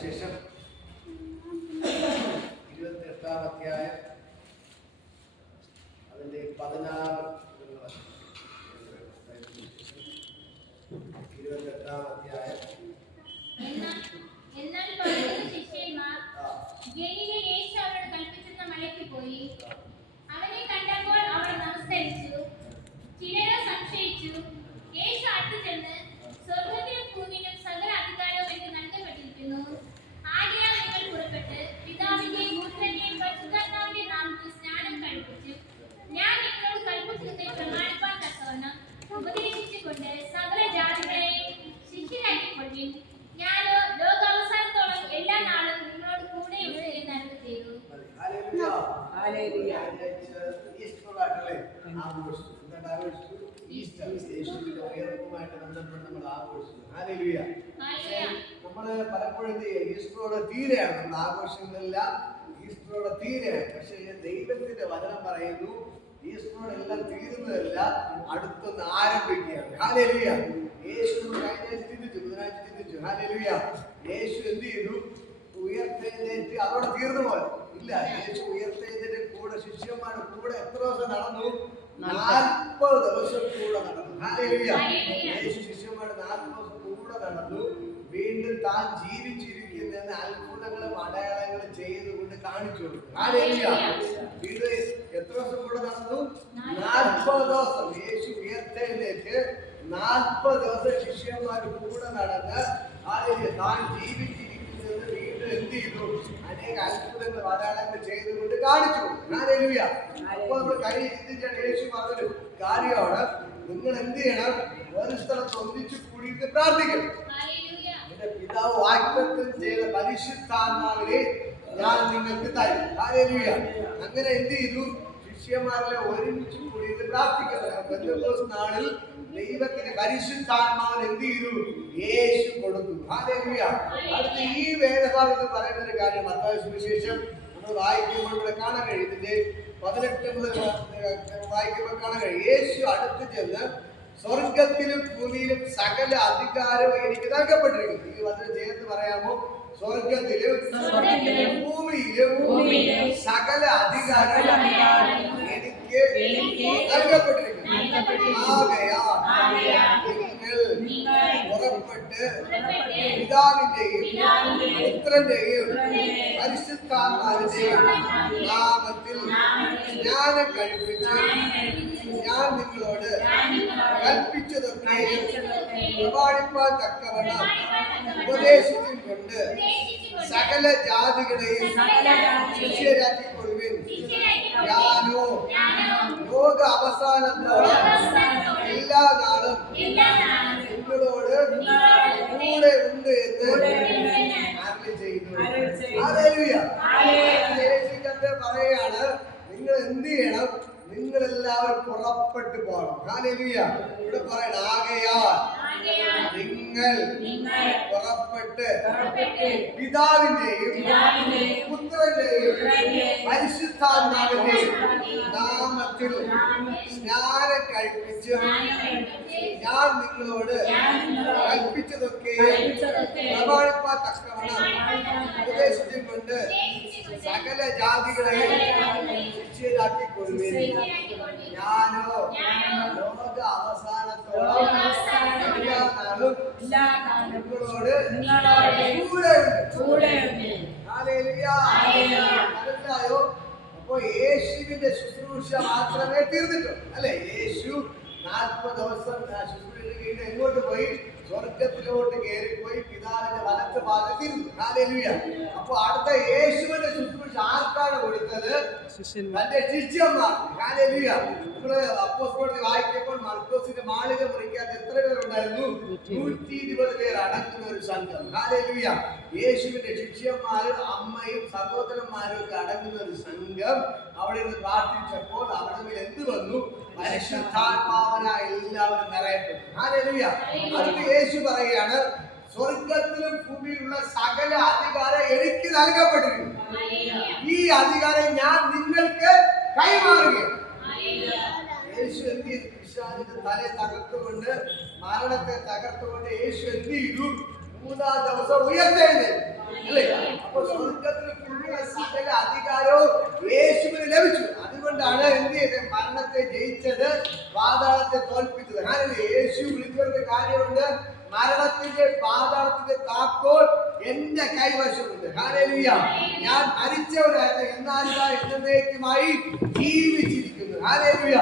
ശേഷം 28-ാം അധ്യായം അതിന്റെ 16 28-ാം അധ്യായം. എന്നാൽ ശിഷ്യന്മാർ ഗലീലയിൽ യേശു അവരോട് കൽപ്പിച്ചിരുന്ന മലയ്ക്ക് പോയി. അവനെ കണ്ടപ്പോൾ അവർ നമസ്കരിച്ചു. ചിലരോ സംശയിച്ചു. യേശു അടുത്തു ചെന്ന്, സ്വർഗ്ഗത്തിലും ഭൂമിയിലും സകല അധികാരവും എനിക്ക് നൽകപ്പെട്ടിരിക്കുന്നു. ആകയാൽ നിങ്ങൾ പുറപ്പെട്ട് പിതാവിന്റെയും പുത്രന്റെയും പരിശുദ്ധാത്മാവിന്റെയും നാമത്തിൽ സ്നാനം കഴിപ്പിച്ച് ഞാൻ നിങ്ങളോട് കൽപ്പിച്ചതിനെ പ്രമാണിപ്പാൻ തക്കവണ്ണം ഉപദേശിച്ചുകൊണ്ട് സകല ജാതികളെയും ശിഷ്യരാക്കിക്കൊള്ളിൻ. ഞാനോ ലോകാവസാനത്തോളം എല്ലാ നാളും നിങ്ങളോട് കൂടെയുണ്ട് എന്ന് അരുളി ചെയ്തു. നമ്മള് പലപ്പോഴും ഈസ്റ്ററോടെ തീരെയാണ് നമ്മൾ ആഘോഷങ്ങളെല്ലാം ഈസ്റ്ററോടെ തീരെയാണ്. പക്ഷെ ദൈവത്തിന്റെ വചനം പറയുന്നു ഈസ്റ്ററോടെല്ലാം തീരുന്നതല്ല, അടുത്തൊന്ന് ആരംഭിക്കുകയാണ്. ഹല്ലേലൂയ. യേശു കഴിഞ്ഞ ചിന്തിച്ചു, ബുധനാഴ്ച ചിന്തിച്ചു. ഹല്ലേലൂയ. യേശു എന്ത് ചെയ്തു? ഉയർത്തെഴുന്നേറ്റ് അതോടെ തീർന്നു പോലെ ഇല്ല. യേശു ഉയർത്തെഴുന്നേറ്റ് കൂടെ ശിഷ്യന്മാരുടെ കൂടെ എത്ര ദിവസം നടന്നു? 40 ദിവസം കൂടെ നടന്നു. ഹല്ലേലൂയ. യേശു ശിഷ്യന്മാരുടെ 40 ദിവസം കൂടെ നടന്നു. വീണ്ടും താൻ ജീവിച്ചിരിക്കുന്ന അത്ഭുതങ്ങളും അടയാളങ്ങളും ചെയ്തുകൊണ്ട് കാണിച്ചു കൊടുത്തു. ഹല്ലേലൂയ. വീണ്ടും എത്ര ദിവസം കൂടെ നടന്നു? 40 ദിവസം. യേശു ഉയർത്തെഴുന്നേറ്റ് 40 ദിവസം ശിഷ്യന്മാർ കൂടെ നടന്ന് താൻ ജീവിച്ചിരിക്കുന്നത് വീണ്ടും എന്ത് ചെയ്തു? അനേക അത്ഭുതങ്ങൾ അടയാളങ്ങൾ ചെയ്തുകൊണ്ട് കാണിച്ചു. ഹല്ലേലൂയ. അപ്പൊ നമ്മൾ കഴിഞ്ഞ് ചിന്തിച്ചാണ് യേശു പറഞ്ഞൊരു കാര്യമാണ്, നിങ്ങൾ എന്ത് ചെയ്യണം? ഒരു സ്ഥലത്ത് ഒന്നിച്ചു കൂടിയിട്ട് പ്രാർത്ഥിക്കണം. എന്റെ പിതാവ് വാഗ്ദത്തം ചെയ്ത പരിശുദ്ധാത്മാവിനെ ഞാൻ നിങ്ങൾക്ക് തരും. ഹല്ലേലൂയ. അങ്ങനെ എന്ത് ചെയ്തു? ശിഷ്യന്മാരെ ഒരുമിച്ച് കൂടിയിട്ട് പ്രാർത്ഥിക്കുന്നത്. പെന്തക്കോസ്ത് നാളിൽ ദൈവത്തിന്റെ പരിശുദ്ധാത്മാവിനെ എന്ത് ചെയ്തു? യേശു കൊടുത്തു. ഹല്ലേലൂയ. അടുത്ത ഈ വേദഭാഗത്ത് പറയുന്ന ഒരു കാര്യം മത്തായി സുവിശേഷം നമ്മൾ വായിക്കുമ്പോൾ ഇവിടെ കാണാൻ കഴിയും. ഇതിന്റെ 18 മുതൽ വായിക്കുമ്പോൾ കാണാൻ കഴിയും. യേശു അടുത്ത് ചെന്ന് സ്വർഗത്തിലും ഭൂമിയിലും സകല അധികാരവും എനിക്ക് നൽകപ്പെട്ടിരിക്കുന്നു. ഈ വചനം ചേർത്ത് പറയാമോ? സ്വർഗത്തിലും ഭൂമിയിലും സകല അധികാരവും എനിക്ക് നൽകപ്പെട്ടിരിക്കുന്നു. നിങ്ങൾ പുറപ്പെട്ട് പിതാവിന്റെയും പുത്രന്റെയും പരിശുദ്ധാത്മാവിന്റെയും നാമത്തിൽ സ്നാനം കഴിപ്പിച്ച് ഞാൻ നിങ്ങളോട് കൽപ്പിച്ചതൊക്കെ പ്രമാണിപ്പാൻ തക്കവണ്ണം ഉപദേശിച്ചും കൊണ്ട് സകല ജാതികളെയും ശിഷ്യരാക്കിക്കൊള്ളുവിൻ. ഞാനോ ലോക അവസാനത്തോളം എല്ലാ നാളും നിങ്ങളോട് കൂടെ ഉണ്ട് എന്ന് അരുളി ചെയ്യുന്നു. ഹല്ലേലൂയ. യേശുക്രിസ്തു പറയാണ്, നിങ്ങൾ എന്ത് ചെയ്യണം? നിങ്ങൾ എല്ലാവരും പുറപ്പെട്ടു പോകണം. ഹല്ലേലൂയ. ഇവിടെ പറയണം, ആകയാൽ നിങ്ങൾ പുറപ്പെട്ട് പിതാവിന്റെയും പുത്രന്റെയും പരിശുദ്ധാത്മാവിന്റെയും നാമത്തിൽ സ്നാനം കഴിപ്പിച്ച് ഞാൻ നിങ്ങളോട് കൽപ്പിച്ചതൊക്കെ പ്രമാണിപ്പാൻ തക്കവണ്ണം ഉപദേശിച്ചും കൊണ്ട് സകല ജാതികളെയും ശിഷ്യരാക്കിക്കൊള്ളുവിൻ. ഞാനോ ലോക അവസാനത്തോളം എല്ലാ നാളും നിങ്ങളോട് കൂടെ ഉണ്ട്. ഹല്ലേലൂയ. മനസ്സിലായോ? അപ്പൊ യേശുവിന്റെ ശുശ്രൂഷ മാത്രമേ തീർന്നിട്ടുള്ളൂ അല്ലെ? യേശു 40 ദിവസം ശുശ്രൂഷ കഴിഞ്ഞ് എങ്ങോട്ട് പോയി? സ്വർഗത്തിലോട്ട് കയറിപ്പോയി പിതാവിന്റെ വലത്ത് ഭാഗത്തിരുന്നു. ഹല്ലേലൂയ. അപ്പൊ അടുത്ത യേശുവിന്റെ ശുശ്രൂഷ ആർക്കാണ് കൊടുത്തത്? തന്റെ ശിഷ്യന്മാർ. ഹല്ലേലൂയ. നമ്മള് അപ്പോസ്തലരെ വായിക്കുമ്പോൾ മർക്കോസിന്റെ മാളിക മുറിക്കാത്ത എത്ര പേരുണ്ടായിരുന്നു? 120 പേർ അടങ്ങുന്ന ഒരു സംഘം. ഹല്ലേലൂയ. യേശുവിന്റെ ശിഷ്യന്മാരും അമ്മയും സഹോദരന്മാരും ഒക്കെ അടങ്ങുന്ന ഒരു സംഘം അവിടെ നിന്ന് പ്രാർത്ഥിച്ചപ്പോൾ അവിടെ മേൽ എന്ത് വന്നു? പരിശുദ്ധാത്മാവനായ എല്ലാവരും നിറയപ്പെട്ടു. ഹല്ലേലൂയ. അടുത്ത യേശു പറയുകയാണ്, സ്വർഗത്തിലും ഭൂമിയിലുള്ള സകല അധികാരം എനിക്ക് നൽകപ്പെട്ടിരിക്കുന്നു. ഈ അധികാരം ഞാൻ നിങ്ങൾക്ക് കൈമാറുകയാണ്. യേശു എന്ത് ചെയ്തു? പിശാചിന്റെ തലയെ തകർത്തുകൊണ്ട്, മരണത്തെ തകർത്തുകൊണ്ട് യേശു എന്ത് ചെയ്തു? 3-ാം ദിവസം ഉയർത്തെഴുന്നേറ്റു. അല്ലേ? അപ്പൊ സ്വർഗത്തിൽ ഭൂമിയിലെ സകല അധികാരവും യേശുവിന് ലഭിച്ചു. അതുകൊണ്ടാണ് എന്ത് ചെയ്തത്? മരണത്തെ ജയിച്ചത്, പാതാളത്തെ തോൽപ്പിച്ചത്. കാരണം യേശു വിളിച്ചൊരു കാര്യമുണ്ട്, മരണത്തിന്റെ പാതാളത്തിന്റെ താക്കോൽ എന്റെ കൈവശമുണ്ട്. ഹല്ലേലൂയ. ഞാൻ മരിച്ചവരായിരുന്നു, എന്നാൽ എന്നേക്കുമായി ജീവിച്ചിരിക്കുന്നു. ഹല്ലേലൂയ.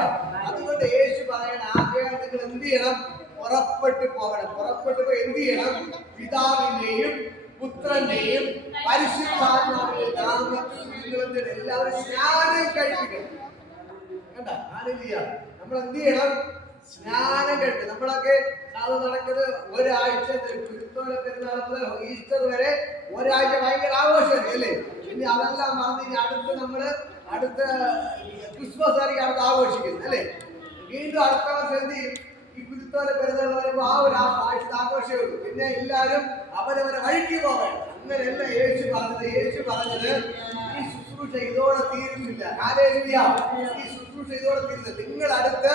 അതുകൊണ്ട് യേശു പറയണ ആദ്യം നിങ്ങൾ എന്ത് ചെയ്യണം? പുറപ്പെട്ടു പോകണം. പുറപ്പെട്ടു പോയി എന്ത് ചെയ്യണം? പിതാവിന്റെയും പുത്രന്റെയും പരിശുദ്ധാത്മാവിന്റെ നാമത്തിൽ നിങ്ങൾ എല്ലാവരും സ്നാനം കഴിപ്പിക്കണം. കണ്ട? ഹല്ലേലൂയ. നമ്മൾ എന്ത് ചെയ്യണം? സ്നാനം കഴിപ്പ്. നമ്മളൊക്കെ സാധാരണ നടക്കുന്നത് ഒരാഴ്ച, കുരുത്തോല പെരുന്നാൾ മുതൽ ഈസ്റ്റർ വരെ ഒരാഴ്ച ഭയങ്കര ആഘോഷമല്ലേ അല്ലേ? ഇനി അതെല്ലാം മറന്ന് ഇനി അടുത്ത ക്രിസ്മസ് ആയിരിക്കും അടുത്ത് ആഘോഷിക്കുന്നത് അല്ലേ? വീണ്ടും അടുത്ത വർഷം എന്ത് ചെയ്യും? ഈ കുരുത്തോല പെരുന്നാൾ വരുമ്പോൾ ആ ഒരു ആഴ്ചത്തെ ആഘോഷമേ ഉള്ളൂ. പിന്നെ എല്ലാവരും അവരവരെ വഴിക്ക് പോകണം. അങ്ങനെയല്ല യേശു പറഞ്ഞത്. യേശു പറഞ്ഞത് ഈ ശുശ്രൂഷ ഇതോടെ തീരുന്നില്ല. ഹല്ലേലൂയ. ഈ ശുശ്രൂഷ ഇതോടെ തീരുന്നില്ല. നിങ്ങൾ അടുത്ത്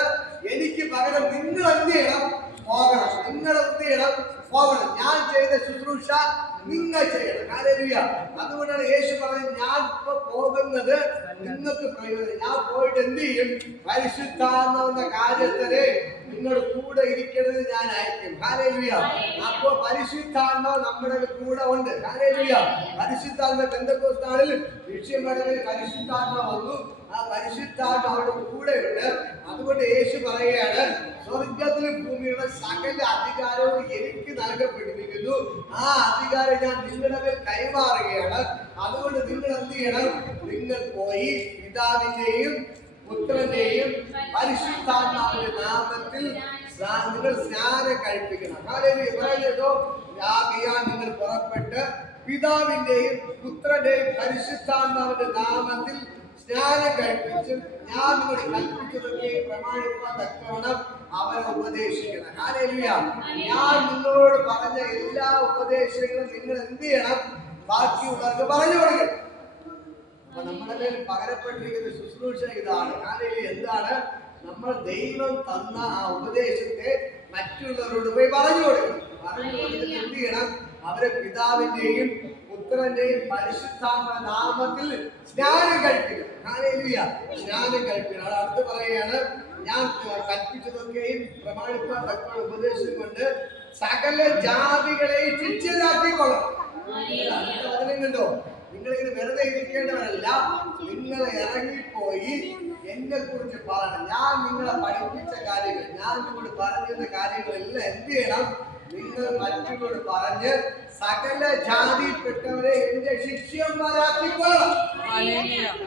എനിക്ക് പകരം നിങ്ങൾ എന്ത് ചെയ്യണം? പോകണം. നിങ്ങൾ എന്ത് ചെയ്യണം? പോകണം. ഞാൻ ചെയ്ത ശുശ്രൂഷ നിങ്ങൾ ചെയ്യണം. ഹല്ലേലൂയ. അതുകൊണ്ടാണ് യേശു പറഞ്ഞത്, ഞാൻ ഇപ്പൊ പോകുന്നത് നിങ്ങൾക്ക് പ്രയോജനം. ഞാൻ പോയിട്ട് എന്ത് ചെയ്യും? പരിശുദ്ധാത്മാവെന്ന കാര്യത്തില് നിങ്ങളുടെ കൂടെ ഇരിക്കുന്നത് ഞാൻ അയക്കും. ഹല്ലേലൂയ. അപ്പോ പരിശുദ്ധാത്മാവ് നമ്മുടെ കൂടെ ഉണ്ട്. ഹല്ലേലൂയ. പരിശുദ്ധാത്മാവ് പെന്തക്കോസ്ത് നാളിൽ ശിഷ്യന്മാരുടെ പരിശുദ്ധാത്മാവ് വന്നു. ആ പരിശുദ്ധാത്മാവ് അവരുടെ കൂടെ ഉണ്ട്. അതുകൊണ്ട് യേശു പറയുകയാണ്, സ്വർഗത്തിലും ഭൂമിയുടെ സകല അധികാരവും എനിക്ക് നൽകപ്പെട്ടിരിക്കുന്നു. ആ അധികാരം ഞാൻ നിങ്ങളുടെ മേൽ കൈമാറുകയാണ്. അതുകൊണ്ട് നിങ്ങൾ എന്ത് ചെയ്യണം? നിങ്ങൾ പോയി പിതാവിന്റെയും പുത്രന്റെയും പരിശുദ്ധാത്മാവിന്റെ നാമത്തിൽ നിങ്ങൾ സ്നാനം കഴിപ്പിക്കണം. പറയുന്നതോ നിങ്ങൾ പുറപ്പെട്ട് പിതാവിന്റെയും പുത്രന്റെയും പരിശുദ്ധാത്മാവിന്റെ നാമത്തിൽ സ്നാനം കഴിപ്പിച്ച് ഞാൻ നിങ്ങൾ കൽപ്പിച്ചതൊക്കെ പ്രമാണിക്കാൻ തക്കവണ്ണം അവരെ ഉപദേശിക്കണം. ഹല്ലേലൂയ. ഞാൻ നിങ്ങളോട് പറഞ്ഞ എല്ലാ ഉപദേശങ്ങളും നിങ്ങൾ എന്ത് ചെയ്യണം? ബാക്കിയുള്ളവർക്ക് പറഞ്ഞു കൊടുക്കണം. അപ്പൊ നമ്മുടെ മേൽ പകരപ്പെട്ടിരിക്കുന്ന ശുശ്രൂഷ ഇതാണ്. ഹല്ലേലൂയ. എന്താണ്? നമ്മൾ ദൈവം തന്ന ആ ഉപദേശത്തെ മറ്റുള്ളവരോട് പോയി പറഞ്ഞു കൊടുക്കണം. പറഞ്ഞു കൊടുത്തിട്ട് എന്ത് ചെയ്യണം? അവരെ പിതാവിന്റെയും പുത്രന്റെയും പരിശുദ്ധാത്മ നാമത്തിൽ സ്നാനം കഴിപ്പിക്കണം. ഹല്ലേലൂയ. സ്നാനം കഴിപ്പിക്കണം. അത് അടുത്ത് പറയുകയാണ്, ഞാൻ കൽപ്പിച്ചതൊക്കെയും പ്രമാണിക്കാൻ തക്ക ഉപദേശം കൊണ്ട് സകല ജാതികളെയും ശിക്ഷിതരാക്കിക്കൊള്ളണം. അതിനും കണ്ടോ? നിങ്ങളിങ്ങനെ വെറുതെ ഇരിക്കേണ്ടവരല്ല. നിങ്ങൾ ഇറങ്ങിപ്പോയി എന്നെ കുറിച്ച് പറയണം. ഞാൻ നിങ്ങളെ പഠിപ്പിച്ച കാര്യങ്ങൾ, ഞാൻ നിങ്ങളോട് പറഞ്ഞിരുന്ന കാര്യങ്ങളെല്ലാം എന്ത് ചെയ്യണം? നിങ്ങൾ മറ്റുള്ളവരോട് പറഞ്ഞ് സകല ജാതിയിൽപ്പെട്ടവരെ എന്റെ ശിഷ്യന്മാരാക്കിക്കൊള്ളണം.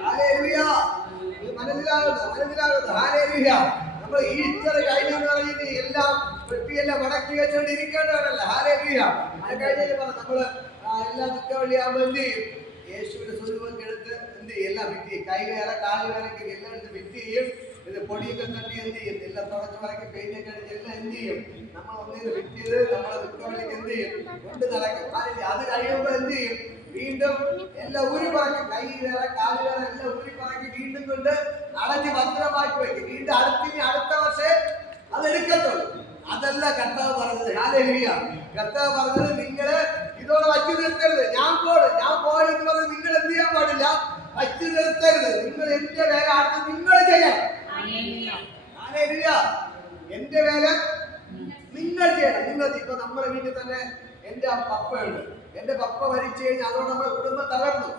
ഹല്ലേലൂയ. മനസ്സിലാകുന്നു. ഹല്ലേലൂയ. നമ്മൾ ഈസ്റ്റർ കഴിഞ്ഞെന്ന് പറയുന്നത് എല്ലാം വെട്ടിയെല്ലാം മടക്കി വെച്ചുകൊണ്ടിരിക്കേണ്ടവരല്ല. ഹല്ലേലൂയ. അത് കഴിഞ്ഞ നമ്മള് എല്ലാ ദുഃഖവെള്ളിയാകുമ്പോ എന്ത് ചെയ്യും? യേശുവിന്റെ സ്വരൂപം എടുത്ത് എന്ത് ചെയ്യും? എല്ലാം വിറ്റ് ചെയ്യും. കൈ വേറെ കാല് വേറെ എല്ലാം എടുത്ത് വിറ്റ് ചെയ്യും. ഇത് പൊടിയൊക്കെ തട്ടി എന്ത് ചെയ്യും? എല്ലാം തുടച്ചു വരക്കി പെയിന്റൊക്കെ അടിച്ച് എല്ലാം എന്ത് ചെയ്യും? നമ്മൾ ഒന്നിന് വിറ്റ് ചെയ്ത് നമ്മളെ ദുഃഖവെള്ളിക്ക് എന്ത് ചെയ്യും? കൊണ്ട് നടക്കും. അത് കഴിയുമ്പോ എന്ത് ചെയ്യും? വീണ്ടും എല്ലാം ഊരി പറക്കി, കൈ വേറെ കാല് വേറെ എല്ലാം ഊരി പറക്കി വീണ്ടും കൊണ്ട് അടഞ്ഞ് ഭദ്രമാക്കി വയ്ക്കും. വീണ്ടും അടുത്ത വർഷം അത് എടുക്കത്തുള്ളൂ. അതല്ല കർത്താവ് പറഞ്ഞത്. ഹല്ലേലൂയ. കർത്താവ് പറഞ്ഞത്, നിങ്ങള് ഇതോടെ വച്ചു നിർത്തരുത്. ഞാൻ പോയെന്ന് പറഞ്ഞ് നിങ്ങൾ എന്ത് ചെയ്യാൻ പാടില്ല? വച്ചു നിർത്തരുത്. നിങ്ങൾ എന്റെ വേല അടുത്ത് നിങ്ങൾ ചെയ്യണം. ഹല്ലേലൂയ. എന്റെ വേല നിങ്ങൾ ചെയ്യണം. നിങ്ങൾ ഇപ്പൊ നമ്മുടെ വീട്ടിൽ തന്നെ എന്റെ പപ്പയുണ്ട്. എന്റെ പപ്പ മരിച്ചു കഴിഞ്ഞാൽ അതോടെ നമ്മുടെ കുടുംബം തകർന്നു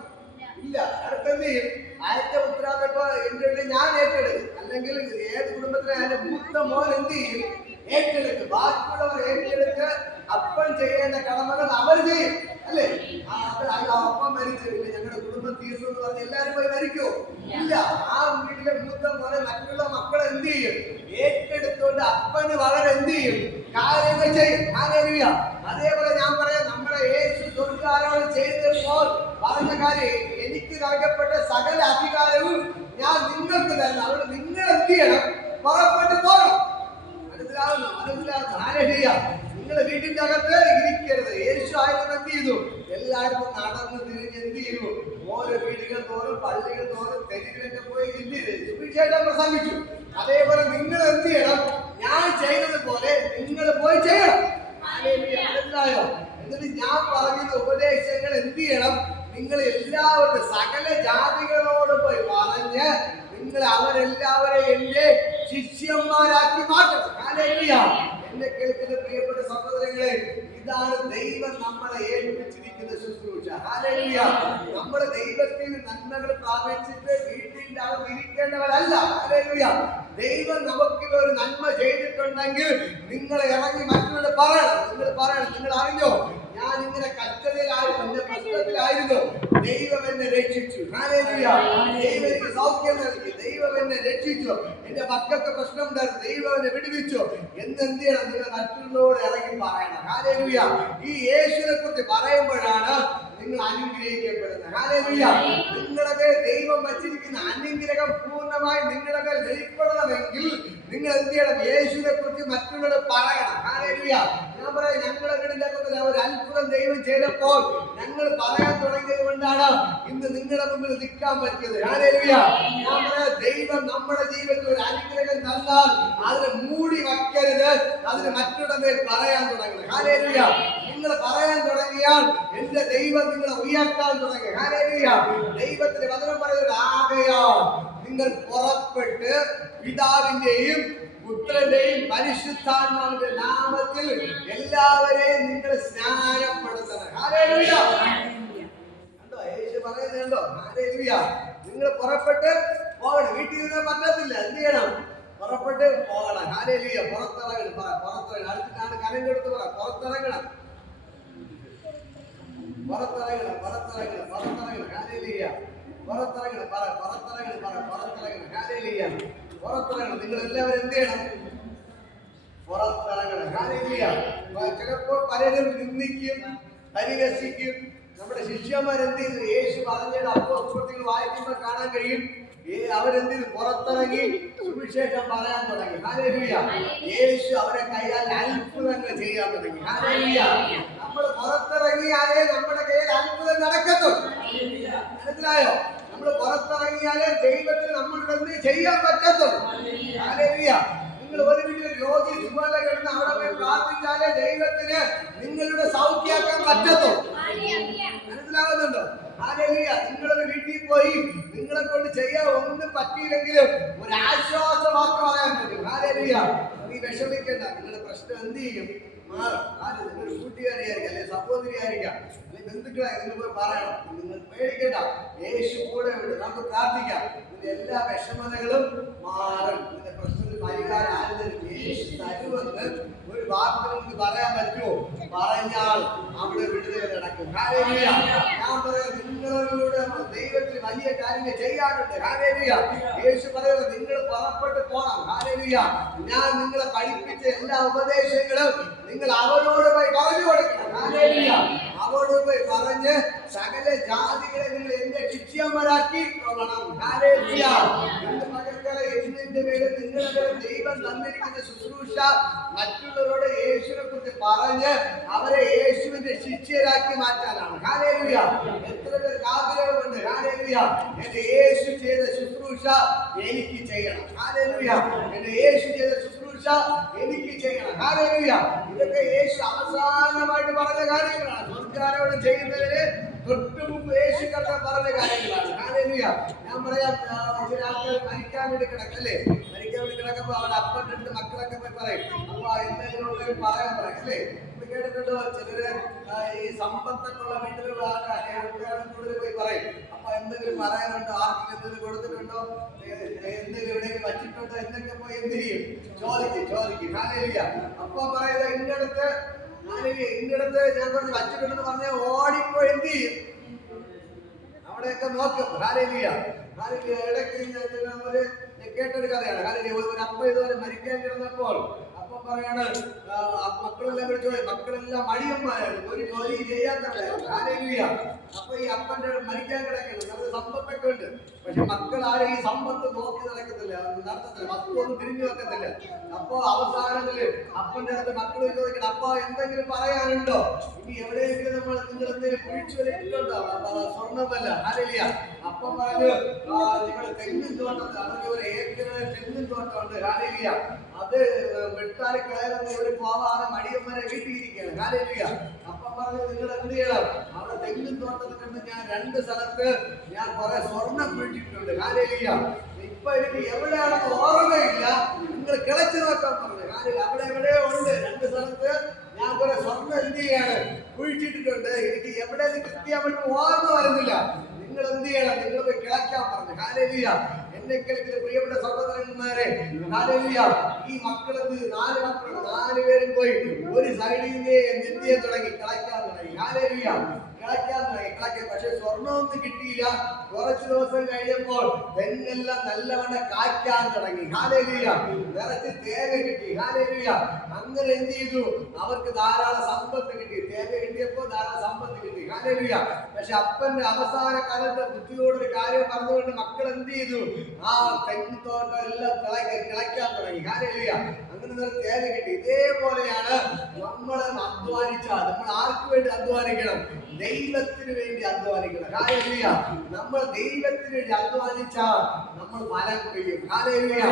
ഇല്ല. അടുത്തെന്ത് ചെയ്യും? ആദ്യത്തെ ഉത്തരവാദിത്വം എന്റെ ഞാൻ ഏറ്റെടുക്കും. അല്ലെങ്കിൽ ഏത് കുടുംബത്തിലെ അതിന്റെ മൂത്ത മോൻ എന്ത് ചെയ്യും? ഏറ്റെടുക്കും. ബാക്കിയുള്ളവർ ഏറ്റെടുത്ത് അപ്പൻ ചെയ്യേണ്ട കടമകൾ അവർ ചെയ്യും. അല്ലേ? അപ്പം മരിച്ചില്ല, ഞങ്ങളുടെ കുടുംബം തീർന്നു എന്ന് പറഞ്ഞ് എല്ലാവരും പോയി മരിക്കുമോ? ഇല്ല. ആ വീട്ടിലെ മൂത്ത മോനെ മറ്റുള്ള മക്കൾ എന്ത് ചെയ്യും? ഏറ്റെടുത്തുകൊണ്ട് അപ്പന് വളരെ എന്ത് ചെയ്യും? കാര്യങ്ങൾ ചെയ്യും. ഹല്ലേലൂയ. അതേപോലെ ഞാൻ പറയാം, നമ്മുടെ യേശു സ്വർഗ്ഗാരോഹണം ചെയ്തപ്പോൾ പറഞ്ഞ കാര്യം, എനിക്ക് നൽകപ്പെട്ട സകല അധികാരവും ഞാൻ നിങ്ങൾക്ക് തരണം. അതുകൊണ്ട് നിങ്ങൾ എന്ത് ചെയ്യണം? പുറപ്പെട്ട് പോകണം. മനസ്സിലാവുന്നു? ഹല്ലേലൂയ. നിങ്ങൾ വീട്ടിന്റെ അകത്ത് ഇരിക്കരുത്. യേശു ആയിരുന്നു എന്ത് ചെയ്തു? എല്ലായിടത്തും നടന്ന് തിരിഞ്ഞ് എന്ത് ചെയ്തു? ഓരോ വീടുകൾ തോറും പള്ളികൾ തോറും തെരുവിലൊക്കെ പോയി സുവിശേഷം പ്രസംഗിച്ചു. അതേപോലെ നിങ്ങൾ എന്ത് ചെയ്യണം? ഞാൻ ചെയ്തതുപോലെ നിങ്ങൾ പോയി ചെയ്യണം. മനസ്സിലായോ? എന്നിട്ട് ഞാൻ പറയുന്ന ഉപദേശങ്ങൾ എന്ത് ചെയ്യണം? നിങ്ങൾ എല്ലാവരും സകല ജാതികളോട് പോയി പറഞ്ഞ് നിങ്ങൾ അവരെല്ലാവരെയും എന്റെ ശിഷ്യന്മാരാക്കി മാറ്റണം. ഹല്ലേലൂയ. എന്നെ കേൾക്കുന്ന പ്രിയപ്പെട്ട സഹോദരങ്ങളെ, ഇതാണ് ദൈവം നമ്മളെ ഏൽപ്പിച്ചിരിക്കുന്ന ശുശ്രൂഷ. ഹല്ലേലൂയ. നമ്മൾ ദൈവത്തിൽ നന്മകൾ പ്രാപിച്ചിട്ട് വീട്ടിൽ അവർ ഇരിക്കേണ്ടവരല്ല. ഹല്ലേലൂയ. ദൈവം നമുക്ക് ഒരു നന്മ ചെയ്തിട്ടുണ്ടെങ്കിൽ നിങ്ങൾ ഇറങ്ങി മറ്റുള്ളവരോട് പറയണം. നിങ്ങൾ അറിഞ്ഞോ, ഞാൻ ഇങ്ങനെ കഷ്ടതയിലായിരുന്നു, എന്റെ പ്രശ്നത്തിലായിരുന്നു, ദൈവം എന്നെ രക്ഷിച്ചു. ഹല്ലേലൂയ. ദൈവം എനിക്ക് സൗഖ്യം നൽകി, ദൈവം എന്നെ രക്ഷിച്ചു, എന്റെ മക്കൾക്ക് പ്രശ്നം ഉണ്ടായിരുന്നു, ദൈവം എന്നെ വിടുവിച്ചു എന്ന് എന്ത് ചെയ്യണം? നിങ്ങൾ മറ്റുള്ളവരോട് ഇറങ്ങി പറയണം. ഹല്ലേലൂയ. ഈ യേശുവിനെ കുറിച്ച് പറയുമ്പോഴാണ് നിങ്ങൾ അനുഗ്രഹിക്കപ്പെടുന്നത്. ഹല്ലേലൂയ. നിങ്ങളുടെ മേൽ ദൈവം വച്ചിരിക്കുന്ന അനുഗ്രഹം പൂർണ്ണമായി നിങ്ങളുടെ മേൽ വെളിപ്പെടണമെങ്കിൽ നിങ്ങൾ എന്ത് ചെയ്യണം? യേശുവിനെ കുറിച്ച് മറ്റുള്ളവരോട് പറയണം. ഹല്ലേലൂയ. ഞാൻ പറയാം, ഞങ്ങളുടെ വീടിന്റെ ഒരു അത്ഭുതം ദൈവം ചെയ്തപ്പോൾ ഞങ്ങൾ പറയാൻ തുടങ്ങിയത് കൊണ്ടാണ് ഇന്ന് നിങ്ങളുടെ മുമ്പിൽ നിൽക്കാൻ പറ്റിയത്. ഹല്ലേലൂയ. ഞാൻ പറയാം, ദൈവം നമ്മുടെ ജീവിതത്തിൽ ഒരു അനുഗ്രഹം തന്നാൽ അതിനെ മൂടി വയ്ക്കരുത്, അതിന് മറ്റുള്ളവരുടെ മേൽ പറയാൻ തുടങ്ങണം. ഹല്ലേലൂയ. നിങ്ങൾ പറയാൻ തുടങ്ങിയാൽ എന്റെ ദൈവം നിങ്ങളെ ഉയർത്താൻ തുടങ്ങി. ഹല്ലേലൂയ. ദൈവത്തിന്റെ വചനം പറയുന്നത്, ആകയാൽ നിങ്ങൾ പുറപ്പെട്ട് പിതാവിന്റെയും പുത്രന്റെയും പരിശുദ്ധാത്മാവിന്റെ നാമത്തിൽ എല്ലാവരെയും നിങ്ങൾ സ്നാനപ്പെടുത്തണം. ഹല്ലേലൂയ. കണ്ടോ, യേശു പറയുന്നുണ്ടോ? ഹല്ലേലൂയ. നിങ്ങൾ പുറപ്പെട്ട് പോകണം. വീട്ടിൽ നിന്ന് പറ്റത്തില്ല, എന്ത് ചെയ്യണം? പുറപ്പെട്ട് പോകണം. ഹല്ലേലൂയ. പുറത്തിറങ്ങണം. പുറത്തിറങ്ങണം. അടുത്തിട്ടാണ് കരം കൊടുത്ത് പറ, പുറത്തിറങ്ങണം. പുറത്തിറങ്ങണം. പുറത്തിറങ്ങണം. പുറത്തിറങ്ങണം. ഹല്ലേലൂയ. പുറത്തിറങ്ങണം. പറ, പുറത്തിറങ്ങണം. പറ, പുറത്തിറങ്ങണം. ഹല്ലേലൂയ. പുറത്തിറങ്ങണം. നിങ്ങൾ എല്ലാവരും എന്ത് ചെയ്യണം? പുറത്തിറങ്ങണം. ഹല്ലേലൂയ. ചിലപ്പോൾ പലരും നിന്ദിക്കും, പരിഹസിക്കും. നമ്മുടെ ശിഷ്യന്മാരെന്ത് ചെയ്തു? യേശു പറഞ്ഞിട്ട് അപ്പോസ്തലർ വായിക്കുമ്പോൾ കാണാൻ കഴിയും, അവരെന്ത് ചെയ്തു? പുറത്തിറങ്ങി സുവിശേഷം പറയാൻ തുടങ്ങി. ഹല്ലേലൂയ. യേശു അവരെ കയ്യാൽ അത്ഭുതങ്ങൾ ചെയ്യാൻ തുടങ്ങി. ഹല്ലേലൂയ. നമ്മൾ പുറത്തിറങ്ങിയാലേ നമ്മുടെ കയ്യിൽ അത്ഭുതം നടക്കത്തുള്ളൂ. മനസ്സിലായോ? നമ്മൾ പുറത്തിറങ്ങിയാലേ ദൈവത്തിന് നമ്മളുടെ ചെയ്യാൻ പറ്റത്തുള്ളൂ. ഹല്ലേലൂയ. നിങ്ങൾ ഒരു വീട്ടിൽ രോഗി സുഖമല്ല കിടന്ന് അവിടെ പോയി പ്രാർത്ഥിച്ചാലേ ദൈവത്തിന് നിങ്ങളുടെ സൗഖ്യമാക്കാൻ പറ്റത്തുള്ളൂ. മനസ്സിലാവുന്നുണ്ടോ? ഹല്ലേലൂയ. നിങ്ങളൊരു വീട്ടിൽ പോയി നിങ്ങളെ കൊണ്ട് ചെയ്യാൻ ഒന്നും പറ്റിയില്ലെങ്കിലും ഒരു ആശ്വാസ വാക്ക് പറയാൻ പറ്റും. ഹല്ലേലൂയ. നീ വിഷമിക്കണ്ട, നിങ്ങളുടെ പ്രശ്നം എന്ത് ചെയ്യും? മാറും. നിങ്ങളുടെ കൂട്ടുകാരിയായിരിക്കാം, അല്ലെങ്കിൽ സഹോദരിയായിരിക്കാം, അല്ലെങ്കിൽ ബന്ധുക്കളായി നിങ്ങൾ പോയി പറയണം. നിങ്ങൾ പേടിക്കണ്ട, യേശു കൂടെ ഉണ്ട്. നമുക്ക് പ്രാർത്ഥിക്കാം. നിന്റെ എല്ലാ വിഷമതകളും മാറും. നിന്റെ പ്രശ്നത്തിന് പരിഹാരം ആരും യേശു തരുമെന്ന് ഒരു വാക്ക് നമുക്ക് പറയാൻ പറ്റുമോ? പറഞ്ഞാൽ അവിടെ വിടുതൽ നടക്കും. ഹല്ലേലൂയ. ഞാൻ പറയാം, നിങ്ങളിലൂടെ ദൈവത്തിന് വലിയ കാര്യങ്ങൾ ചെയ്യാനുണ്ട്. ഹല്ലേലൂയ. യേശു പറയുന്നത്, നിങ്ങൾ പുറപ്പെട്ട് പോകണം. ഹല്ലേലൂയ. ഞാൻ നിങ്ങളെ പഠിപ്പിച്ച എല്ലാ ഉപദേശങ്ങളും നിങ്ങൾ അവരോട് പോയി പറഞ്ഞു കൊടുക്കണം. ഹല്ലേലൂയ. അവരോട് പോയി പറഞ്ഞ് സകല ജാതികളെ നിങ്ങൾ എന്റെ ശിഷ്യന്മാരാക്കി കൊള്ളണം. ഹല്ലേലൂയ. ഇന്ന് മകൾക്കാരെ എന്നിന്റെ മേലെ നിങ്ങളുടെ ദൈവം തന്നിരിക്കുന്ന ശുശ്രൂഷ മറ്റുള്ളവരോട് യേശുവിനെ കുറിച്ച് പറഞ്ഞ് അവരെ യേശുവിന്റെ ശിഷ്യരാക്കി മാറ്റാനാണ്. ഹല്ലേലൂയ. എത്ര പേർക്ക് ആഗ്രഹമുണ്ട്? ഹല്ലേലൂയ. എന്റെ യേശു ചെയ്ത ശുശ്രൂഷ എനിക്ക് ചെയ്യണം. ഹല്ലേലൂയ. എന്റെ യേശു ചെയ്ത ശുശ്രൂഷ എനിക്ക് ചെയ്യണം. ഹല്ലേലൂയ. ഇതൊക്കെ യേശു അവസാനമായിട്ട് പറഞ്ഞ കാര്യങ്ങളാണ്. സ്വർഗ്ഗാരോട് ചെയ്യുന്നതിന് തൊട്ട് മുമ്പ് യേശു കർത്താവ് പറഞ്ഞ കാര്യങ്ങളാണ്. ഹല്ലേലൂയ. ഞാൻ പറയാം, ചില ആൾക്കാർ മരിക്കാൻ വേണ്ടി കിടക്കല്ലേ, മരിക്കാൻ വേണ്ടി കിടക്കുമ്പോ അവരുടെ അപ്പൻ്റെ അടുത്ത് മക്കളൊക്കെ പോയി പറയും, അപ്പൊ എന്തെങ്കിലും പറയാൻ പറയും അല്ലേ? കേട്ടിട്ടുണ്ടോ? ചിലര് ഈ സമ്പത്തൊക്കെയുള്ള വീട്ടിലുള്ള കൂടുതൽ പോയി പറയും, അപ്പൊ എന്തെങ്കിലും പറയാനുണ്ടോ, ആർക്കും എന്തെങ്കിലും കൊടുത്തിട്ടുണ്ടോ, എന്തെങ്കിലും എവിടെയെങ്കിലും വച്ചിട്ടുണ്ടോ എന്നൊക്കെ പോയി എന്ത് ചെയ്യും? ചോദിക്കും. ഹല്ലേലൂയ. അപ്പൊ പറയുന്നത് ഇന്നടത്ത് ഞാൻ പറഞ്ഞ് വച്ചിട്ടുണ്ടെന്ന് പറഞ്ഞാൽ ഓടിപ്പോ എന്ത് ചെയ്യും? അവിടെയൊക്കെ നോക്കും. ഹല്ലേലൂയ. ഇടയ്ക്ക് കേട്ടൊരു കഥയാണ്. ഹല്ലേലൂയ. ഒരു അപ്പ ഇതുവരെ മരിക്കാൻ കിടന്നപ്പോൾ അപ്പം പറയാണ്, മക്കളെല്ലാം മക്കളെല്ലാം മടിയന്മാരായിരുന്നു, ഒരു ജോലി ചെയ്യാത്തവരായിരുന്നു. ഹല്ലേലൂയ. അപ്പൊ ഈ അപ്പന്റെ മരിക്കാൻ കിടക്കുന്നു, നല്ല സമ്പത്തൊക്കെ ഉണ്ട്, പക്ഷെ മക്കൾ ആരും ഈ സമ്പത്ത് നോക്കി നടക്കത്തില്ല, നടത്തത്തില്ല, വസ്തുവൊന്നും തിരിഞ്ഞു വെക്കത്തില്ല. അപ്പൊ അവസാനത്തില് അപ്പന്റെ അടുത്ത് മക്കൾ ചോദിക്കണം, അപ്പ എന്തെങ്കിലും പറയാനുണ്ടോ? ഇനി എവിടെയെങ്കിലും നിങ്ങൾ എന്തെങ്കിലും കുഴിച്ചു വരട്ടിട്ടുണ്ടോ? സ്വർണ്ണമല്ല. ഹല്ലേലൂയ. അപ്പം പറഞ്ഞു, നിങ്ങളുടെ തെങ്ങിൻ തോട്ടത്തിൽ, അവർക്ക് ഒരു ഏക്കർ തെങ്ങിൻ തോട്ടമുണ്ട്. ഹല്ലേലൂയ. അത് വിട്ടാൽ ക്ലേറൊന്നും ഇവര് പോവാതെ മടിയന്മാരെ വീട്ടിൽ ഇരിക്കുകയാണ്. ഹല്ലേലൂയ. അപ്പം പറഞ്ഞു നിങ്ങൾ എന്ത് ചെയ്യണം? അവിടെ തെങ്ങിൻ തോട്ടത്തിൽ നിന്ന് ഞാൻ 2 സ്ഥലത്ത് ഞാൻ കുറെ സ്വർണം പിടിച്ചിട്ടുണ്ട്. ഹല്ലേലൂയ. ഇപ്പൊ എനിക്ക് എവിടെയാണെന്ന് ഓർമ്മയില്ല, നിങ്ങൾ കിളച്ചു നോക്കാൻ പറഞ്ഞു. അവിടെ എവിടെയോ ഉണ്ട് 2 സ്ഥലത്ത് ഞാൻ കുറെ സ്വർണം എന്ത് ചെയ്യാണ് കുഴിച്ചിട്ടിട്ടുണ്ട്. എനിക്ക് എവിടെ കൃത്യമായിട്ട് ഓർമ്മ വരുന്നില്ല. നിങ്ങൾ എന്ത് ചെയ്യണം? നിങ്ങൾ പോയി കിളയ്ക്കാൻ പറഞ്ഞു. ഹല്ലേലൂയ. എന്നെ കേൾക്കുന്ന പ്രിയപ്പെട്ട സഹോദരന്മാരെ, ഹല്ലേലൂയ. ഈ മക്കളെന്ത് 4 മക്കൾ 4 പേരും പോയി ഒരു സൈഡിൽ നിന്ന് എന്ത് ചെയ്യാൻ തുടങ്ങി? കിളയ്ക്കാൻ തുടങ്ങി. ഹല്ലേലൂയ. കിളയ്ക്കാൻ തുടങ്ങി. പക്ഷെ സ്വർണ്ണമൊന്നും കിട്ടിയില്ല. കുറച്ച് ദിവസം കഴിഞ്ഞപ്പോൾ തെങ്ങെല്ലാം നല്ലവണ്ണം കായ്ക്കാൻ തുടങ്ങി. ഹല്ലേലൂയ. നിറച്ച് തേങ്ങ കിട്ടി. ഹല്ലേലൂയ. അങ്ങനെ എന്ത് ചെയ്തു? അവർക്ക് ധാരാളം സമ്പത്ത് കിട്ടി. തേങ്ങ കിട്ടിയപ്പോൾ ധാരാളം സമ്പത്ത് കിട്ടി. ഹല്ലേലൂയ. പക്ഷെ അപ്പന്റെ അവസാന കാലത്തെ ബുദ്ധിയോടൊരു കാര്യം പറഞ്ഞുകൊണ്ട് മക്കൾ എന്ത് ചെയ്തു? ആ തെങ്ങ് തോട്ടം എല്ലാം കിളയ്ക്കാൻ തുടങ്ങി. ഹല്ലേലൂയ. അങ്ങനെ തേങ്ങ കിട്ടി. ഇതേപോലെയാണ് നമ്മൾ അധ്വാനിച്ചാൽ നമ്മൾ ആർക്ക് വേണ്ടി അധ്വാനിക്കണം? ദൈവത്തിന് വേണ്ടി അധ്വാനിക്കണം. ഹല്ലേലൂയ. നമ്മൾ ദൈവത്തിന് വേണ്ടി അധ്വാനിച്ചാൽ നമ്മൾ ഫലം കൊയ്യും. ഹല്ലേലൂയ.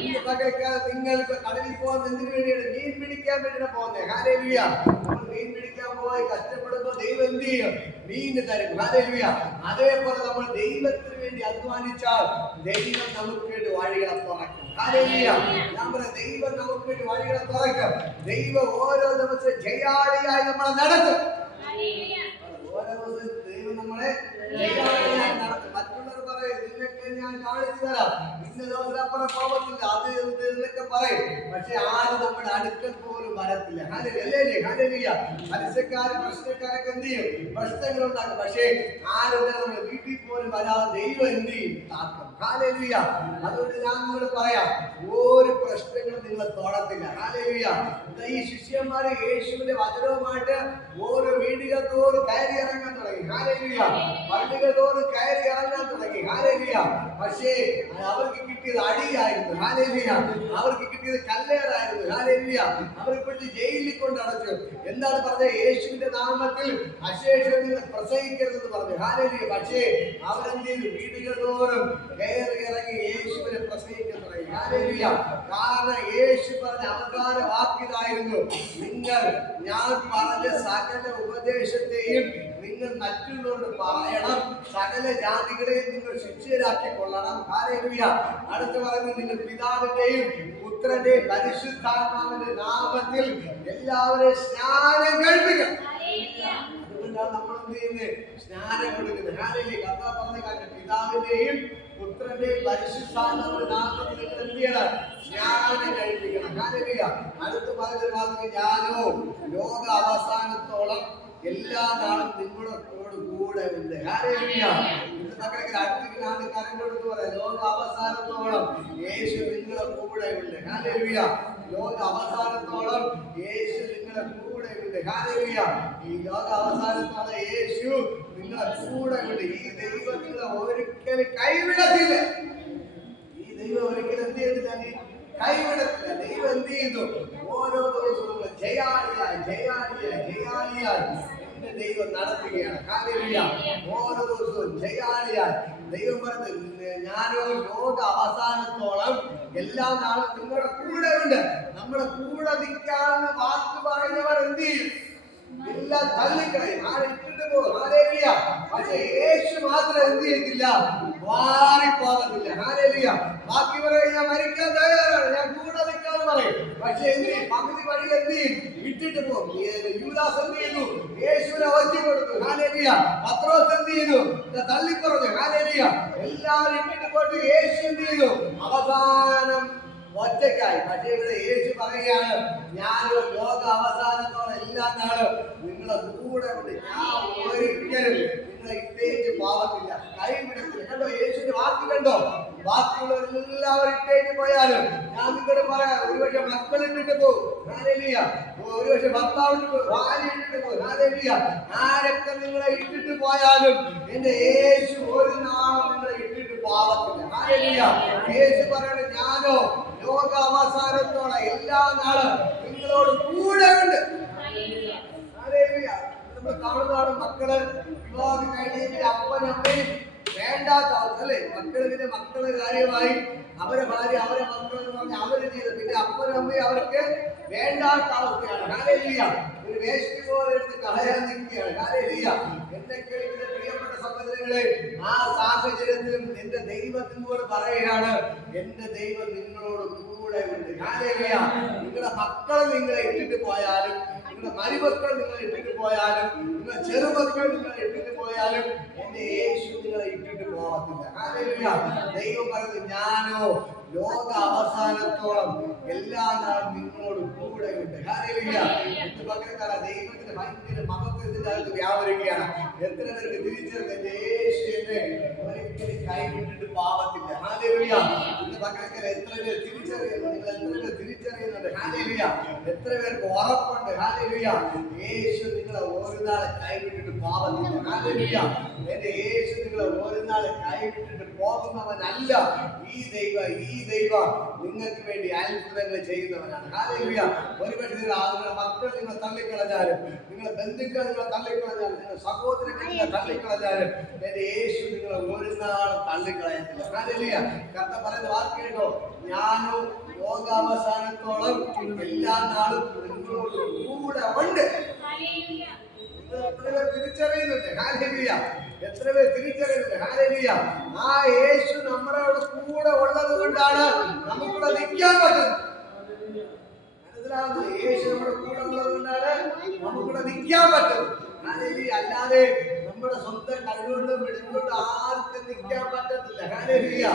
ഇന്ന് പകൽക്കാലം നിങ്ങൾ ഇപ്പൊ കടലിൽ പോകുന്നത് എന്തിനു വേണ്ടിയാണ്? മീൻ പിടിക്കാൻ വേണ്ടിയാണ് പോകുന്നത്. ഹല്ലേലൂയ. നമ്മൾ മീൻ പിടിക്കാൻ പോയി കഷ്ടപ്പെടുമ്പോൾ ദൈവം എന്ത് ചെയ്യും? മീൻ തരും. ഹല്ലേലൂയ. അതേപോലെ നമ്മൾ ദൈവത്തിന് വേണ്ടി അധ്വാനിച്ചാൽ ദൈവം നമുക്ക് വേണ്ടി വഴികളെ തുറക്കും. ഹല്ലേലൂയ. ഞാൻ പറയാം, ദൈവം നമുക്ക് വേണ്ടി വഴികളെ തുറക്കും. ദൈവം ഓരോ ദിവസവും ജയാളിയായി നമ്മളെ നടത്തും. ഓരോ ദിവസവും ദൈവം നമ്മളെ ജയാളിയായി നടത്തും. മറ്റുള്ളവർ പറയും നിന്നൊക്കെ ഞാൻ കാണിച്ചു തരാം, ഇന്ന ദിവസത്തിനപ്പുറം പോകത്തില്ല, അത് എന്നൊക്കെ പറയും. പക്ഷെ ആരും നമ്മുടെ അടുക്കൽ പോലും വരത്തില്ല. ഹല്ലേലൂയ. മത്സ്യക്കാരും പ്രശ്നക്കാരൊക്കെ എന്ത് ചെയ്യും? പ്രശ്നങ്ങൾ ഉണ്ടാക്കും. പക്ഷേ ആരും നമ്മുടെ വീട്ടിൽ പോലും വരാതെ ദൈവം എന്ത് ചെയ്യും? താക്കും. ഹല്ലേലൂയ. അതുകൊണ്ട് ഞാൻ നിങ്ങളോട് പറയാം, ഒരു പ്രശ്നങ്ങളും നിങ്ങളെ തൊടത്തില്ല. ഹല്ലേലൂയ. ഈ ശിഷ്യന്മാര് യേശുവിന്റെ വചനവുമായിട്ട് ഓരോ വീടുകൾ തോറും കയറി ഇറങ്ങാൻ തുടങ്ങി. ഹല്ലേലൂയ. പള്ളികൾ തോറും കയറി ഇറങ്ങാൻ തുടങ്ങി. ഹല്ലേലൂയ. പക്ഷേ അവർക്ക് കിട്ടിയത് അടിയായിരുന്നു. ഹല്ലേലൂയ. അവർക്ക് കിട്ടിയത് കല്ലേറായിരുന്നു. ഹല്ലേലൂയ. അവരെ പിടിച്ച് ജയിലിൽ കൊണ്ട് അടച്ചു. എന്താണ് പറഞ്ഞത്? യേശുവിന്റെ നാമത്തിൽ അശേഷം നിങ്ങൾ പ്രസംഗിക്കരുതെന്ന് പറഞ്ഞു. ഹല്ലേലൂയ. പക്ഷേ അവരെന്ത് ചെയ്തു? വീടുകൾ തോറും കയറി ഇറങ്ങി യേശുവിനെ പ്രസംഗിക്കാൻ തുടങ്ങി. ഹല്ലേലൂയ. കാരണം യേശു പറഞ്ഞ അവസാന വാക്കിതായിരുന്നു, ഞാൻ പറഞ്ഞ സകല ഉപദേശത്തെയും നിങ്ങൾ മറ്റുള്ളവരോട് പറയണം, സകല ജാതികളെയും നിങ്ങൾ ശിഷ്യരാക്കി കൊള്ളണം. ഹല്ലേലൂയ. അടുത്ത പറയുന്നത്, നിങ്ങൾ പിതാവിന്റെയും പുത്രന്റെയും പരിശുദ്ധാത്മാവിന്റെ നാമത്തിൽ എല്ലാവരെയും സ്നാനം കഴിപ്പിക്കണം. അതുകൊണ്ടാണ് നമ്മൾ എന്ത് ചെയ്യുന്നത്? സ്നാനം കൊടുക്കുന്നത്. ഹല്ലേലൂയ. കർത്താവ് പറഞ്ഞ കാര്യം, പിതാവിന്റെയും പുത്രന്റെയും പരിശുദ്ധാത്മാവിന്റെ നാമത്തിൽ നിങ്ങൾ എന്ത് ചെയ്യണം? സ്നാനം കഴിപ്പിക്കണം. ഹല്ലേലൂയ. അടുത്ത് പറഞ്ഞ വാക്ക്, ഞാനോ ലോക അവസാനത്തോളം എല്ലാ നാളും നിങ്ങളോട് കൂടെ ഉണ്ട്. ഹല്ലേലൂയ. ഇന്ന് മക്കളെ അടുത്തേക്ക് കരങ്ങളോട് പറയാം, ലോക അവസാനത്തോളം യേശു നിങ്ങളെ കൂടെ ഉണ്ട്. ഹല്ലേലൂയ. ലോക അവസാനത്തോളം യേശു നിങ്ങളെ കൂടെ ഉണ്ട്. ഹല്ലേലൂയ. ഈ ലോക അവസാനത്തോളം യേശു നിങ്ങളെ കൂടെ ഉണ്ട്. ഈ ദൈവം നിങ്ങളെ ഒരിക്കലും കൈവിടത്തില്ല. ഈ ദൈവം ഒരിക്കലും എന്ത് ചെയ്തില്ല? കൈവിടത്തില്ല. ദൈവം എന്ത് ചെയ്തു? ഓരോ ദിവസവും ജയാളിയായി ജയാളിയായി ജയാളിയായി എന്റെ ദൈവം നടത്തുകയാണ്. ഹല്ലേലൂയ. ഓരോ ദിവസവും ജയാളിയായി ദൈവം പറഞ്ഞു, ഞാനോ ലോക അവസാനത്തോളം എല്ലാ നാളും നിങ്ങളുടെ കൂടെ ഉണ്ട്. നമ്മുടെ കൂടെ നിൽക്കാന്ന് വാക്ക് പറയുന്നവർ എന്ത് ചെയ്യും? എല്ലാം തള്ളിക്കളയും. ആരെ ഇട്ടിട്ട് പോകും. ഹല്ലേലൂയ. പക്ഷെ യേശു മാത്രം എന്ത് ചെയ്യത്തില്ല? മാറിപ്പോകത്തില്ല. ഹല്ലേലൂയ. ബാക്കി പറയും, ഞാൻ മരിക്കാൻ തയ്യാറാണ്, ഞാൻ കൂടെ നിൽക്കാന്ന് പറയും. പക്ഷെ എന്ത് ചെയ്യും? പകുതി വഴി എന്ത് ചെയ്യും? ഇട്ടിട്ട് പോകും. യൂദാസ് എന്ത് ചെയ്തു? യേശുവിനെ ഒറ്റ കൊടുത്തു. ഹല്ലേലൂയ. പത്രോസ് എന്ത് ചെയ്തു? തള്ളിപ്പറഞ്ഞു. ഹല്ലേലൂയ. എല്ലാവരും ഇട്ടിട്ട് പോയിട്ട് യേശു എന്ത് ചെയ്തു? അവസാനം ഒറ്റയ്ക്കായി. പക്ഷേ ഇവിടെ യേശു പറയുകയാണ്, ഞാനോ ലോക അവസാനത്തോളം എല്ലാ നാളും നിങ്ങളെ കൂടെ ഉണ്ട്. ഞാൻ ഒരിക്കലും നിങ്ങളെ ഇട്ടേച്ച് പോകത്തില്ല, കൈവിടത്തില്ല. കണ്ടോ യേശുവിന്റെ വാക്ക് കണ്ടോ? ബാക്കിയുള്ളവരെല്ലാവരും ഇട്ടേച്ച് പോയാലും ഞാൻ നിങ്ങളോട് പറയാം, ഒരുപക്ഷെ മക്കൾ ഇട്ടിട്ട് പോകും. ഹല്ലേലൂയ. ഒരുപക്ഷെ ഭർത്താവ് ഭാര്യ ഇട്ടിട്ട് പോകും. ഹല്ലേലൂയ. ആരൊക്കെ നിങ്ങളെ ഇട്ടിട്ട് പോയാലും എന്റെ യേശു ഒരു നാളും നിങ്ങളെ ഇട്ടിട്ട് പോകത്തില്ല. ഹല്ലേലൂയ. യേശു പറയണേ, ഞാനോ ലോക അവസാനത്തോളം എല്ലാ നാളും നിങ്ങളോട് കൂടെ ഉണ്ട്. ഹല്ലേലൂയ. നമ്മൾ കാണുന്നതാണ്, മക്കള് വിവാഹം കഴിഞ്ഞെങ്കിൽ അപ്പനും അമ്മയും വേണ്ടാത്ത അവസ്ഥ അല്ലേ? മക്കള് മക്കള് കാര്യമായി അവരെ ഭാര്യ അവരെ മക്കൾ എന്ന് പറഞ്ഞ് അവര് ചെയ്ത് പിന്നെ അപ്പനും അമ്മയും അവർക്ക് വേണ്ടാത്ത അവസ്ഥയാണ്. ഹല്ലേലൂയ. ഒരു വേസ്റ്റ് പോലെ എടുത്ത് കളയാൻ നിൽക്കുകയാണ്. ഹല്ലേലൂയ. എന്നെ കേൾക്കുന്ന പ്രിയപ്പെട്ട സഹോദരങ്ങളെ, ആ സാഹചര്യത്തിലും എന്റെ ദൈവം നിങ്ങളോട് പറയുകയാണ്, എന്റെ ദൈവം നിങ്ങളോട് കൂടെ ഉണ്ട്. ഹല്ലേലൂയ. നിങ്ങളുടെ മക്കളെ നിങ്ങളെ ഇട്ടിട്ട് പോയാലും, നിങ്ങളുടെ മരുമക്കൾ നിങ്ങളെ ഇട്ടിട്ട് പോയാലും, നിങ്ങളുടെ ചെറുമക്കൾ നിങ്ങളെ ഇട്ടിട്ട് പോയാലും എന്റെ യേശു നിങ്ങളെ ഇട്ടിട്ട് പോകത്തില്ല. ഹല്ലേലൂയ. ദൈവം പറയുന്നത്, ഞാനോ ലോക അവസാനത്തോളം എല്ലാ നാളും നിങ്ങളോട് കൂടെ ഉണ്ട്. ഹല്ലേലൂയ. ദൈവത്തിന്റെ ഭയങ്കര മഹത്വം ഇതിന്റെ അകത്ത് വ്യാപരിക്കുകയാണ്. എത്ര പേർക്ക് തിരിച്ചറിഞ്ഞ യേശു എന്നെ ഒരിക്കലും കൈവിട്ടിട്ട് പാവത്തില്ല. ഹല്ലേലൂയ. ഇന്ന് പകരക്കാരെ എത്ര പേർ തിരിച്ചറിയുന്നു? നിങ്ങൾ എത്ര പേർ തിരിച്ചറിയുന്നുണ്ട്? ഹല്ലേലൂയ. എത്ര പേർക്ക് ഉറപ്പുണ്ട്? ഹല്ലേലൂയ. യേശു നിങ്ങളെ ഒരു നാൾ കൈവിട്ടിട്ട് പാവത്തില്ല. ഹല്ലേലൂയ. എന്റെ യേശു നിങ്ങളെ ഒരു നാൾ കൈവിട്ടിട്ട് പോകുന്നവനല്ല. ഈ ദൈവം നിങ്ങൾക്ക് വേണ്ടി അത്ഭുതങ്ങൾ ചെയ്യുന്നവനാണ്. ഹല്ലേലൂയ. ഒരുപക്ഷെ നിങ്ങളുടെ മക്കൾ നിങ്ങൾ തള്ളിക്കളഞ്ഞാലും, നിങ്ങളുടെ ബന്ധുക്കൾ നിങ്ങൾ തള്ളിക്കളഞ്ഞാലും, നിങ്ങളുടെ സഹോദരങ്ങൾ നിങ്ങൾ തള്ളിക്കളഞ്ഞാലും എന്റെ യേശു നിങ്ങളെ ഒരു നാളും തള്ളിക്കളയത്തില്ല. ഹല്ലേലൂയ. കർത്താവ് പറയുന്ന വാക്ക് കേട്ടോ, ഞാനും ലോകാവസാനത്തോളം എല്ലാ നാളും നിങ്ങളോട് കൂടെ ഉണ്ട്. എത്ര പേർ തിരിച്ചറിയുന്നുണ്ട്? ഹല്ലേലൂയ. എത്ര പേർ തിരിച്ചറിയുന്നുണ്ട്? ഹല്ലേലൂയ. ആ യേശു നമ്മുടെ കൂടെ ഉള്ളത് കൊണ്ടാണ് നമുക്കിവിടെ നിൽക്കാൻ പറ്റുന്നത്. മനസ്സിലാവുന്നത്? യേശു നമ്മുടെ കൂടെ ഉള്ളത് കൊണ്ടാണ് നമുക്കിവിടെ നിൽക്കാൻ പറ്റുന്നത്. ഹല്ലേലൂയ. അല്ലാതെ നമ്മുടെ സ്വന്തം കഴിവുകൊണ്ടും പിടിച്ചുകൊണ്ട് ആർക്കും നിൽക്കാൻ പറ്റത്തില്ല. ഹല്ലേലൂയ.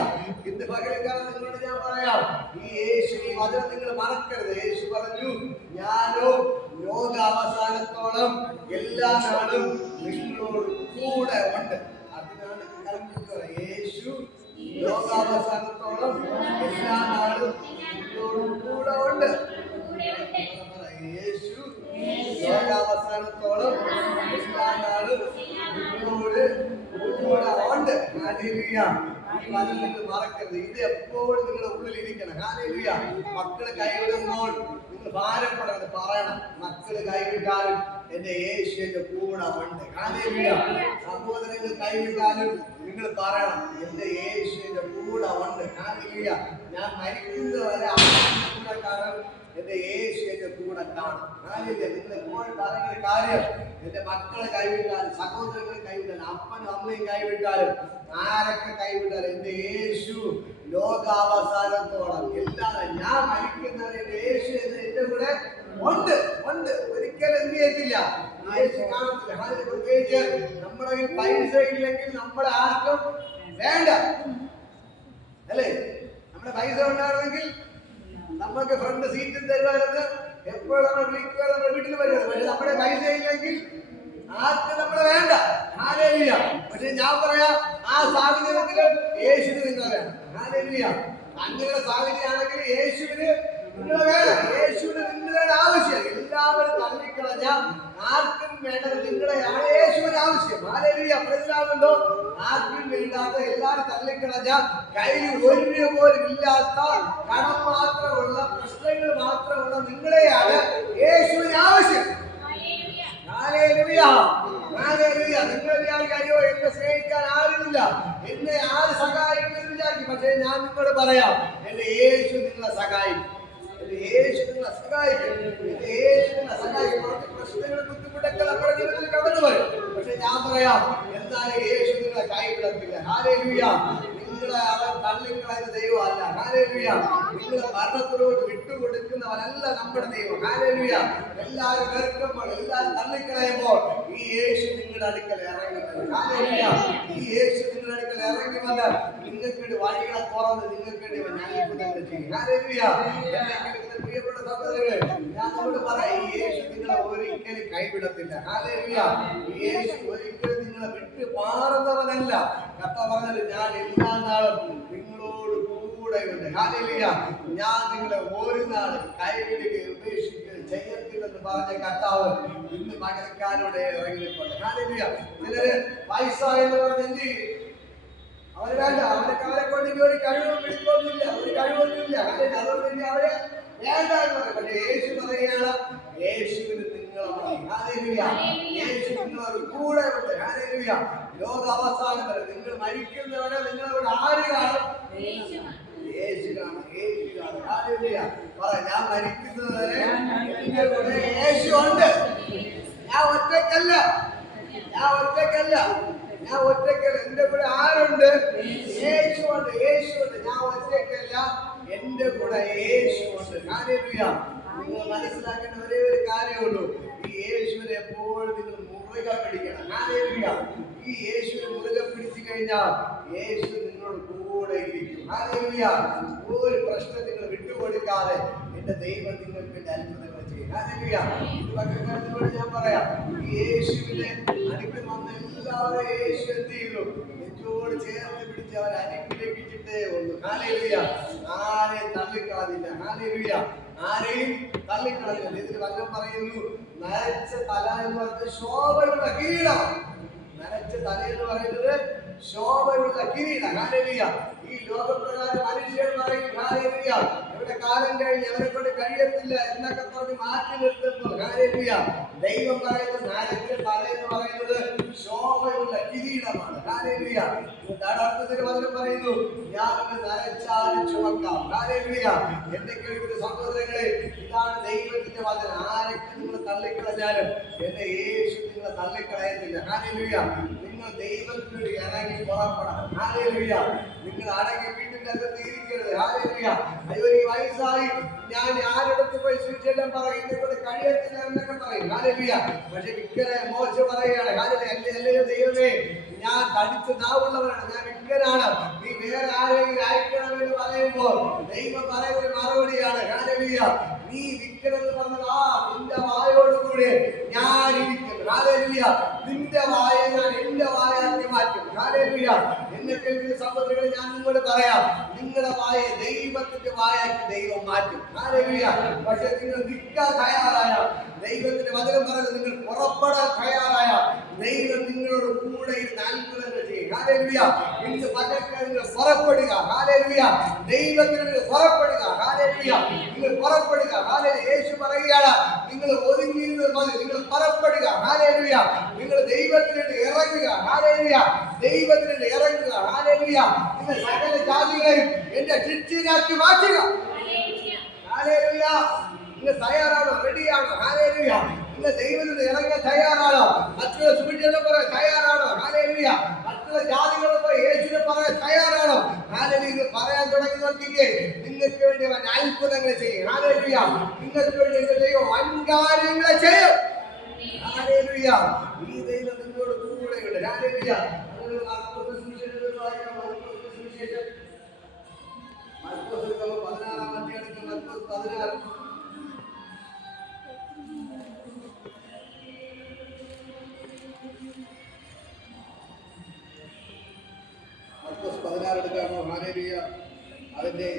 ഇന്ന് പകൽക്കാലം നിങ്ങളോട് ഞാൻ പറയാം, ഈ യേശു, ഈ വചനം നിങ്ങൾ മറക്കരുത്. യേശു പറഞ്ഞു, ഞാനോ ലോക അവസാനത്തോളം എല്ലാ നാളും നിങ്ങളോട് കൂടെ ഉണ്ട്. അതിനാണ് യേശു ലോകാവസാനത്തോളം എല്ലാ നാളും നിങ്ങളോട് കൂടെ ഉണ്ട്. യേശു ലോകാവസാനത്തോളം എല്ലാ നാളും നിങ്ങളോട് കൂടെ ഉണ്ട്. ഹല്ലേലൂയ. ഈ വചനം നിങ്ങൾ മറക്കരുത്. ഇത് എപ്പോഴും നിങ്ങളുടെ ഉള്ളിൽ ഇരിക്കണം. ഹല്ലേലൂയ. മക്കള് കൈവിടുമ്പോൾ നിങ്ങൾ ഭാരപ്പെടരുത്. പറയണം, മക്കള് കൈവിട്ടാലും എന്റെ യേശു എന്റെ കൂടെ ഉണ്ട്. ഹല്ലേലൂയ. സഹോദരങ്ങൾ കൈവിട്ടാലും നിങ്ങൾ പറയണം, എന്റെ യേശു എന്റെ കൂടെ ഉണ്ട്. ഹല്ലേലൂയ. ഞാൻ മരിക്കുന്നവരെ കൂടെ കാണും, എന്റെ യേശു എന്റെ കൂടെ കാണും. ഹല്ലേലൂയ. നിങ്ങൾ എപ്പോഴും പറയുന്ന കാര്യം, എന്റെ മക്കളെ കൈവിട്ടാലും, സഹോദരങ്ങളെ കൈവിട്ടാലും, അപ്പനും അമ്മയും കൈവിട്ടാലും, ആരൊക്കെ കൈവിട്ടാലും എന്റെ യേശു ലോകാവസാനത്തോളം എല്ലാവരും, ഞാൻ മരിക്കുന്നവരെ എന്റെ യേശു എന്റെ കൂടെ ഉണ്ട്. ഒരിക്കലും എന്ത് ചെയ്യത്തില്ല, യേശു കാണത്തില്ല. പ്രത്യേകിച്ച് നമ്മുടെ കയ്യിൽ പൈസ ഇല്ലെങ്കിൽ നമ്മളെ ആർക്കും വേണ്ട, അല്ലേ? നമ്മുടെ പൈസ ഉണ്ടാകണമെങ്കിൽ നമുക്ക് ഫ്രണ്ട് സീറ്റിൽ തരുവായിരുന്നു, എപ്പോഴും നമ്മൾ വിളിക്കുക, നമ്മുടെ വീട്ടിൽ വരുന്നത്. പക്ഷെ നമ്മുടെ പൈസ ഇല്ലെങ്കിൽ ആർക്കും നമ്മളെ വേണ്ട. ഹല്ലേലൂയ. പക്ഷെ ഞാൻ പറയാം, ആ സാഹചര്യത്തിലും യേശുവിന് നിങ്ങളെ വേണം. ഹല്ലേലൂയ. അങ്ങനെയുള്ള സാഹചര്യമാണെങ്കിൽ യേശുവിന് നിങ്ങളെ വേണം. യേശുവിന് നിങ്ങളുടെ ആവശ്യം. എല്ലാവരും തള്ളിക്കളഞ്ഞ ആർക്കും വേണ്ടത് നിങ്ങളെയാണ് യേശുവിന് ആവശ്യം. ഹല്ലേലൂയ. മനസ്സിലാവുന്നുണ്ടോ? ആർക്കും വേണ്ടാത്ത, എല്ലാവരും തള്ളിക്കളഞ്ഞ, കയ്യിൽ ഒരു രൂപ പോലും ഇല്ലാത്ത, കടം മാത്രമുള്ള, പ്രശ്നങ്ങൾ മാത്രമുള്ള നിങ്ങളെയാണ് യേശുവിന് ആവശ്യം. ഹല്ലേലൂയ. ഹല്ലേലൂയ. നിങ്ങൾ വിചാരിക്കായോ എന്നെ സ്നേഹിക്കാൻ ആരുമില്ല, എന്നെ ആര് സഹായിക്കുമെന്ന് വിചാരിക്കും. പക്ഷേ ഞാൻ നിങ്ങളോട് പറയാം, എന്റെ യേശു നിങ്ങളെ സഹായിക്കും. എന്റെ യേശു നിങ്ങളെ സഹായിക്കും. എന്റെ യേശു നിങ്ങളെ സഹായിക്കും. പ്രശ്നങ്ങളും ബുദ്ധിമുട്ടൊക്കെ നമ്മുടെ ജീവിതത്തിൽ കടന്നു വരും. പക്ഷെ ഞാൻ പറയാം, എന്നാലും യേശു നിങ്ങളെ കൈവിടത്തില്ല. ഹല്ലേലൂയ. നിങ്ങളെ അവൻ തള്ളിക്കളയുന്ന ദൈവമല്ല. ഹല്ലേലൂയ. നിങ്ങളെ മരണത്തിലോട്ട് വിട്ടുകൊടുക്കുന്നവനല്ല നമ്മുടെ ദൈവം. ഹല്ലേലൂയ. എല്ലാവരും വെറുക്കുമ്പോൾ, എല്ലാവരും തള്ളിക്കളയുമ്പോൾ ഈ യേശു നിങ്ങളുടെ അടുക്കൽ ഇറങ്ങി വരും. ഹല്ലേലൂയ. ഈ യേശു നിങ്ങളുടെ അടുക്കൽ ഇറങ്ങി വന്ന് നിങ്ങൾക്ക് വേണ്ടി വഴികളെ തുറന്ന് നിങ്ങൾക്ക് വേണ്ടി അത്ഭുതങ്ങൾ ചെയ്യും. ഹല്ലേലൂയ. പ്രിയപ്പെട്ട സഹോദരങ്ങളെ, ഞാൻ നിങ്ങളോട് പറയാം, ഈ യേശു നിങ്ങളെ ഒരിക്കലും കൈവിടത്തില്ല. ഹല്ലേലൂയ. ഈ യേശു ഒരിക്കലും നിങ്ങളെ വിട്ട് മാറുന്നവനല്ല. കർത്താവ് പറഞ്ഞത്, ഞാൻ എല്ലാ നാളും നിങ്ങളോട് കൂടെ ഉണ്ട്. ഹല്ലേലൂയ. ഞാൻ നിങ്ങളെ ഒരു നാളും കൈവിടുകയും ഉപേക്ഷിക്കുകയും ചെയ്യത്തില്ലെന്ന് പറഞ്ഞ കർത്താവ് ഇന്ന് പകരക്കാരോടെ ഇറങ്ങിയിട്ടുണ്ട്. ഹല്ലേലൂയ. ചിലര് പൈസ എന്ന് പറഞ്ഞ് എന്ത് ചെയ്യും? അവര് വേണ്ട, അവരെ കൊണ്ട് ഒരു കഴിവും പിടിക്കൊന്നുമില്ല, ഒരു കഴിവൊന്നുമില്ല. അതുകൊണ്ട് അവരെ വേണ്ട എന്ന് പറയും. പക്ഷെ യേശു പറയുകയാണ്, യേശുവിന് നിങ്ങൾ നിങ്ങളെ മതി. ഹല്ലേലൂയ. യേശു നിങ്ങളോട് കൂടെ ഉണ്ട്. ഹല്ലേലൂയ. ലോക അവസാനം വരെ നിങ്ങൾ മരിക്കുന്നവരെ നിങ്ങളോട് ആര് കാണും? യേശു കാണും. യേശു കാണും. ഹല്ലേലൂയ. പറ, ഞാൻ മരിക്കുന്നവരെ എന്റെ കൂടെ യേശു ഉണ്ട്. ഞാൻ ഒറ്റയ്ക്കല്ല. എന്റെ കൂടെ ആരുണ്ട്? യേശുണ്ട്. ഞാൻ ഒറ്റയ്ക്കല്ല, എന്റെ കൂടെ യേശുണ്ട്. ഹല്ലേലൂയ. നിങ്ങൾ മനസ്സിലാക്കേണ്ട ഒരേ ഒരു കാര്യമുള്ളൂ, ഈ യേശുവിനെ എപ്പോഴും നിങ്ങൾ മുറുകെ പിടിക്കണം. ഹല്ലേലൂയ. ഈ യേശുവിനെ മുറുകെ പിടിച്ചു കഴിഞ്ഞാൽ യേശു നിങ്ങളോട് കൂടെ ഇരിക്കും. ഹല്ലേലൂയ. ഒരു പ്രശ്നം നിങ്ങൾ വിട്ടുകൊടുക്കാതെ എന്റെ ദൈവം നിങ്ങൾക്ക് വേണ്ടി അത്ഭുതങ്ങൾ ചെയ്യും. ഹല്ലേലൂയ. ഞാൻ പറയാം, ഈ യേശുവിനെ അടുക്കൽ വന്ന എല്ലാവരും യേശു എന്ത് ചെയ്തു? നെഞ്ചോട് ചേർത്ത് പിടിച്ച് അവർ അനുഗ്രഹിച്ചിട്ടേ ഉള്ളൂ. ഹല്ലേലൂയ. ആരെയും തള്ളിക്കളഞ്ഞില്ല. ഹല്ലേലൂയ. ആരെയും തള്ളിക്കളഞ്ഞില്ല. ഇതിന് വചനം പറയുന്നു, നരച്ച തല എന്ന് പറയുന്നത് ശോഭയുള്ള കിരീടം. നരച്ച തല എന്ന് പറയുന്നത് ശോഭയുള്ള കിരീടം. ഹല്ലേലൂയ. ഈ ലോകപ്രകാരം മനുഷ്യർ പറയും, ഹല്ലേലൂയ, ഇവിടെ കാലം കഴിഞ്ഞ് അവരെ കൊണ്ട് കഴിയത്തില്ല എന്നൊക്കെ പറഞ്ഞ് മാറ്റി നിർത്തുമ്പോൾ, ഹല്ലേലൂയ, ദൈവം പറയുന്നത് നരച്ച തല എന്ന് പറയുന്നത് ശോഭയുള്ള കിരീടമാണ്. ഹല്ലേലൂയ. അടുത്തതിന് വചനം പറയുന്നു, ഞാൻ നരച്ചാലും ചുമക്കാം. ഹല്ലേലൂയ. എന്റെ കേൾക്കുന്ന സഹോദരങ്ങളെ, ഇതാണ് ദൈവത്തിന്റെ വചനം. ആരൊക്കെ നിങ്ങൾ തള്ളിക്കളഞ്ഞാലും എന്റെ യേശു നിങ്ങളെ തള്ളിക്കളയത്തില്ല. ഹല്ലേലൂയ. നിങ്ങൾ ദൈവത്തിനോട് ഇറങ്ങി പുറപ്പെടണം. ഹല്ലേലൂയ. നിങ്ങൾ അടങ്ങി വീട്ടിന്റെ അകത്ത് ഇരിക്കരുത്. ഹല്ലേലൂയ. അയ്യോ, ഈ വയസ്സായി ഞാൻ ആരോടത്ത് പോയി സുവിശേഷം പറയും, ഇതുകൊണ്ട് കഴിയത്തില്ല എന്നൊക്കെ പറയും. ഹല്ലേലൂയ. പക്ഷെ വിക്കരെ മോശ പറയുകയാണ്, ഹല്ലേലൂയ, ദൈവമേ, ഞാൻ തടിച്ച് നാവുള്ളവനാണ്, ഞാൻ വിക്കനാണ്, നീ വേറെ ആരെങ്കിലും അയക്കണമെന്ന് പറയുമ്പോൾ ദൈവം പറയുന്ന മറുപടിയാണ്, ഹല്ലേലൂയ, നീ വിക്കനെന്ന് പറഞ്ഞത് നിന്റെ വായോടുകൂടെ ഞാൻ ഇരിക്കുന്നു. ഹല്ലേലൂയ. നിന്റെ വായ ഞാൻ എന്റെ വായാക്കി മാറ്റും. ഹല്ലേലൂയ. എന്നെ കേൾക്കുന്ന സഹോദരങ്ങളെ, ഞാൻ നിങ്ങളോട് പറയാം, നിങ്ങളുടെ വായ ദൈവത്തിന്റെ വായാക്കി ദൈവം മാറ്റും. ഹല്ലേലൂയ. പക്ഷെ നിങ്ങൾ നിൽക്കാൻ തയ്യാറായ, ദൈവത്തിന്റെ വചനം പറയുന്നത്, നിങ്ങൾ പുറപ്പെടാൻ തയ്യാറായ ദൈവം നിങ്ങളോട് കൂടെ ഇരുന്ന് അത്ഭുതങ്ങൾ ചെയ്യും. ഹല്ലേലൂയ. ഇന്ന് പകൽക്കാലം നിങ്ങൾ പുറപ്പെടുക. ഹല്ലേലൂയ. ദൈവത്തിന് നിങ്ങൾ പുറപ്പെടുക. ഹല്ലേലൂയ. നിങ്ങൾ പുറപ്പെടുക. ഹല്ലേലൂയ. യേശു പറയുകയാണ്, നിങ്ങൾ ഒതുങ്ങിയിരുന്നത് മതി, നിങ്ങൾ പുറപ്പെടുക. ഹല്ലേലൂയ. നിങ്ങൾ ദൈവത്തിന് ഇറങ്ങുക. ഹല്ലേലൂയ. ദൈവത്തിന് ഇറങ്ങുക. ഹല്ലേലൂയ. നിങ്ങൾ സകല ജാതികളെയും എന്റെ ശിഷ്യരാക്കി മാറ്റുക. ഹല്ലേലൂയ. നിങ്ങൾ തയ്യാറാണോ? റെഡിയാണോ? ഹല്ലേലൂയ. നിങ്ങൾ ദൈവത്തിന് ഇറങ്ങാൻ തയ്യാറാണോ? മറ്റുള്ള സുവിശേഷം പറയാൻ തയ്യാറാണോ? ഹല്ലേലൂയ. മറ്റുള്ള ജാതികളെ പോയി യേശുവിനെ പറയാൻ തയ്യാറാണോ? ഹല്ലേലൂയ. നിങ്ങൾ പറയാൻ തുടങ്ങി നോക്കിക്കേ, നിങ്ങൾക്ക് വേണ്ടി അവൻ അത്ഭുതങ്ങൾ ചെയ്യും. ഹല്ലേലൂയ. നിങ്ങൾക്ക് വേണ്ടി എന്റെ ദൈവം വൻകാര്യങ്ങളെ ചെയ്യും. ഹല്ലേലൂയ. ഈ ദൈവം നിങ്ങളോട് കൂടെയുണ്ട്. ഹല്ലേലൂയ. മർക്കോസ് സുവിശേഷം 16-ാം അധ്യായത്തിൽ മർക്കോസ് 16 എടുക്കാമോ? ഹല്ലേലൂയ. അതിന്റെ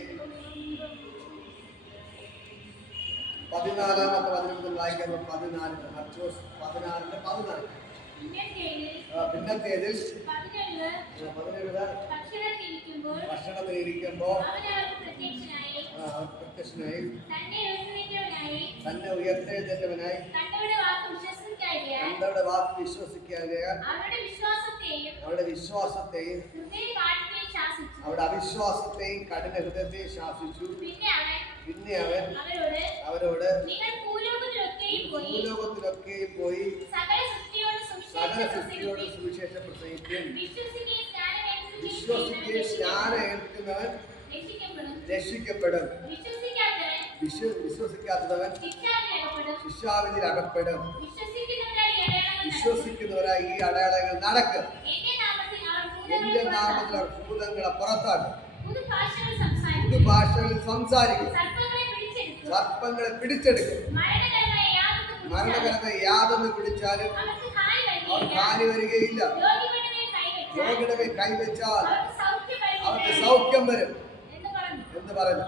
14-ാമത്തെ വചനം മുതൽ വായിക്കാമോ? 14 മർക്കോസ് 16-14. പിന്നത്തേതിൽ ഭക്ഷണത്തിലിരിക്കുമ്പോൾ പ്രത്യക്ഷനായി തന്നെ ഉയർത്തെഴുന്നേറ്റവനായി കണ്ടവരുടെ വാക്ക് വിശ്വസിക്കാതെയാൽ അവരുടെ വിശ്വാസത്തെയും അവരുടെ അവിശ്വാസത്തെയും കഠിന ഹൃദയത്തെയും ശാസിച്ചു. പിന്നെ അവൻ അവരോട് ഭൂലോകത്തിലൊക്കെയും പോയി സകല സൃഷ്ടിയോട് സുവിശേഷം പ്രസംഗിക്കും. വിശ്വസിക്കുകയും സ്നാനം ഏൽക്കുന്നവൻ രക്ഷിക്കപ്പെടും, വിശ്വസിക്കാത്തവൻ ശിക്ഷാവിധിയിൽ അകപ്പെടും. വിശ്വസിക്കുന്നവരായി ഈ അടയാളങ്ങൾ നടക്കും. എന്റെ നാമത്തിൽ അവർ ഭൂതങ്ങളെ പുറത്താക്കും, പുതുഭാഷകളിൽ സംസാരിക്കും, സർപ്പങ്ങളെ പിടിച്ചെടുക്കും, മരണകരമായ യാതൊന്ന് പിടിച്ചാലും അവർക്ക് ഹാനി വരികയില്ല. രോഗിയുടെ മേൽ കൈവച്ചാൽ അവർക്ക് സൗഖ്യം വരും എന്ന് പറഞ്ഞു.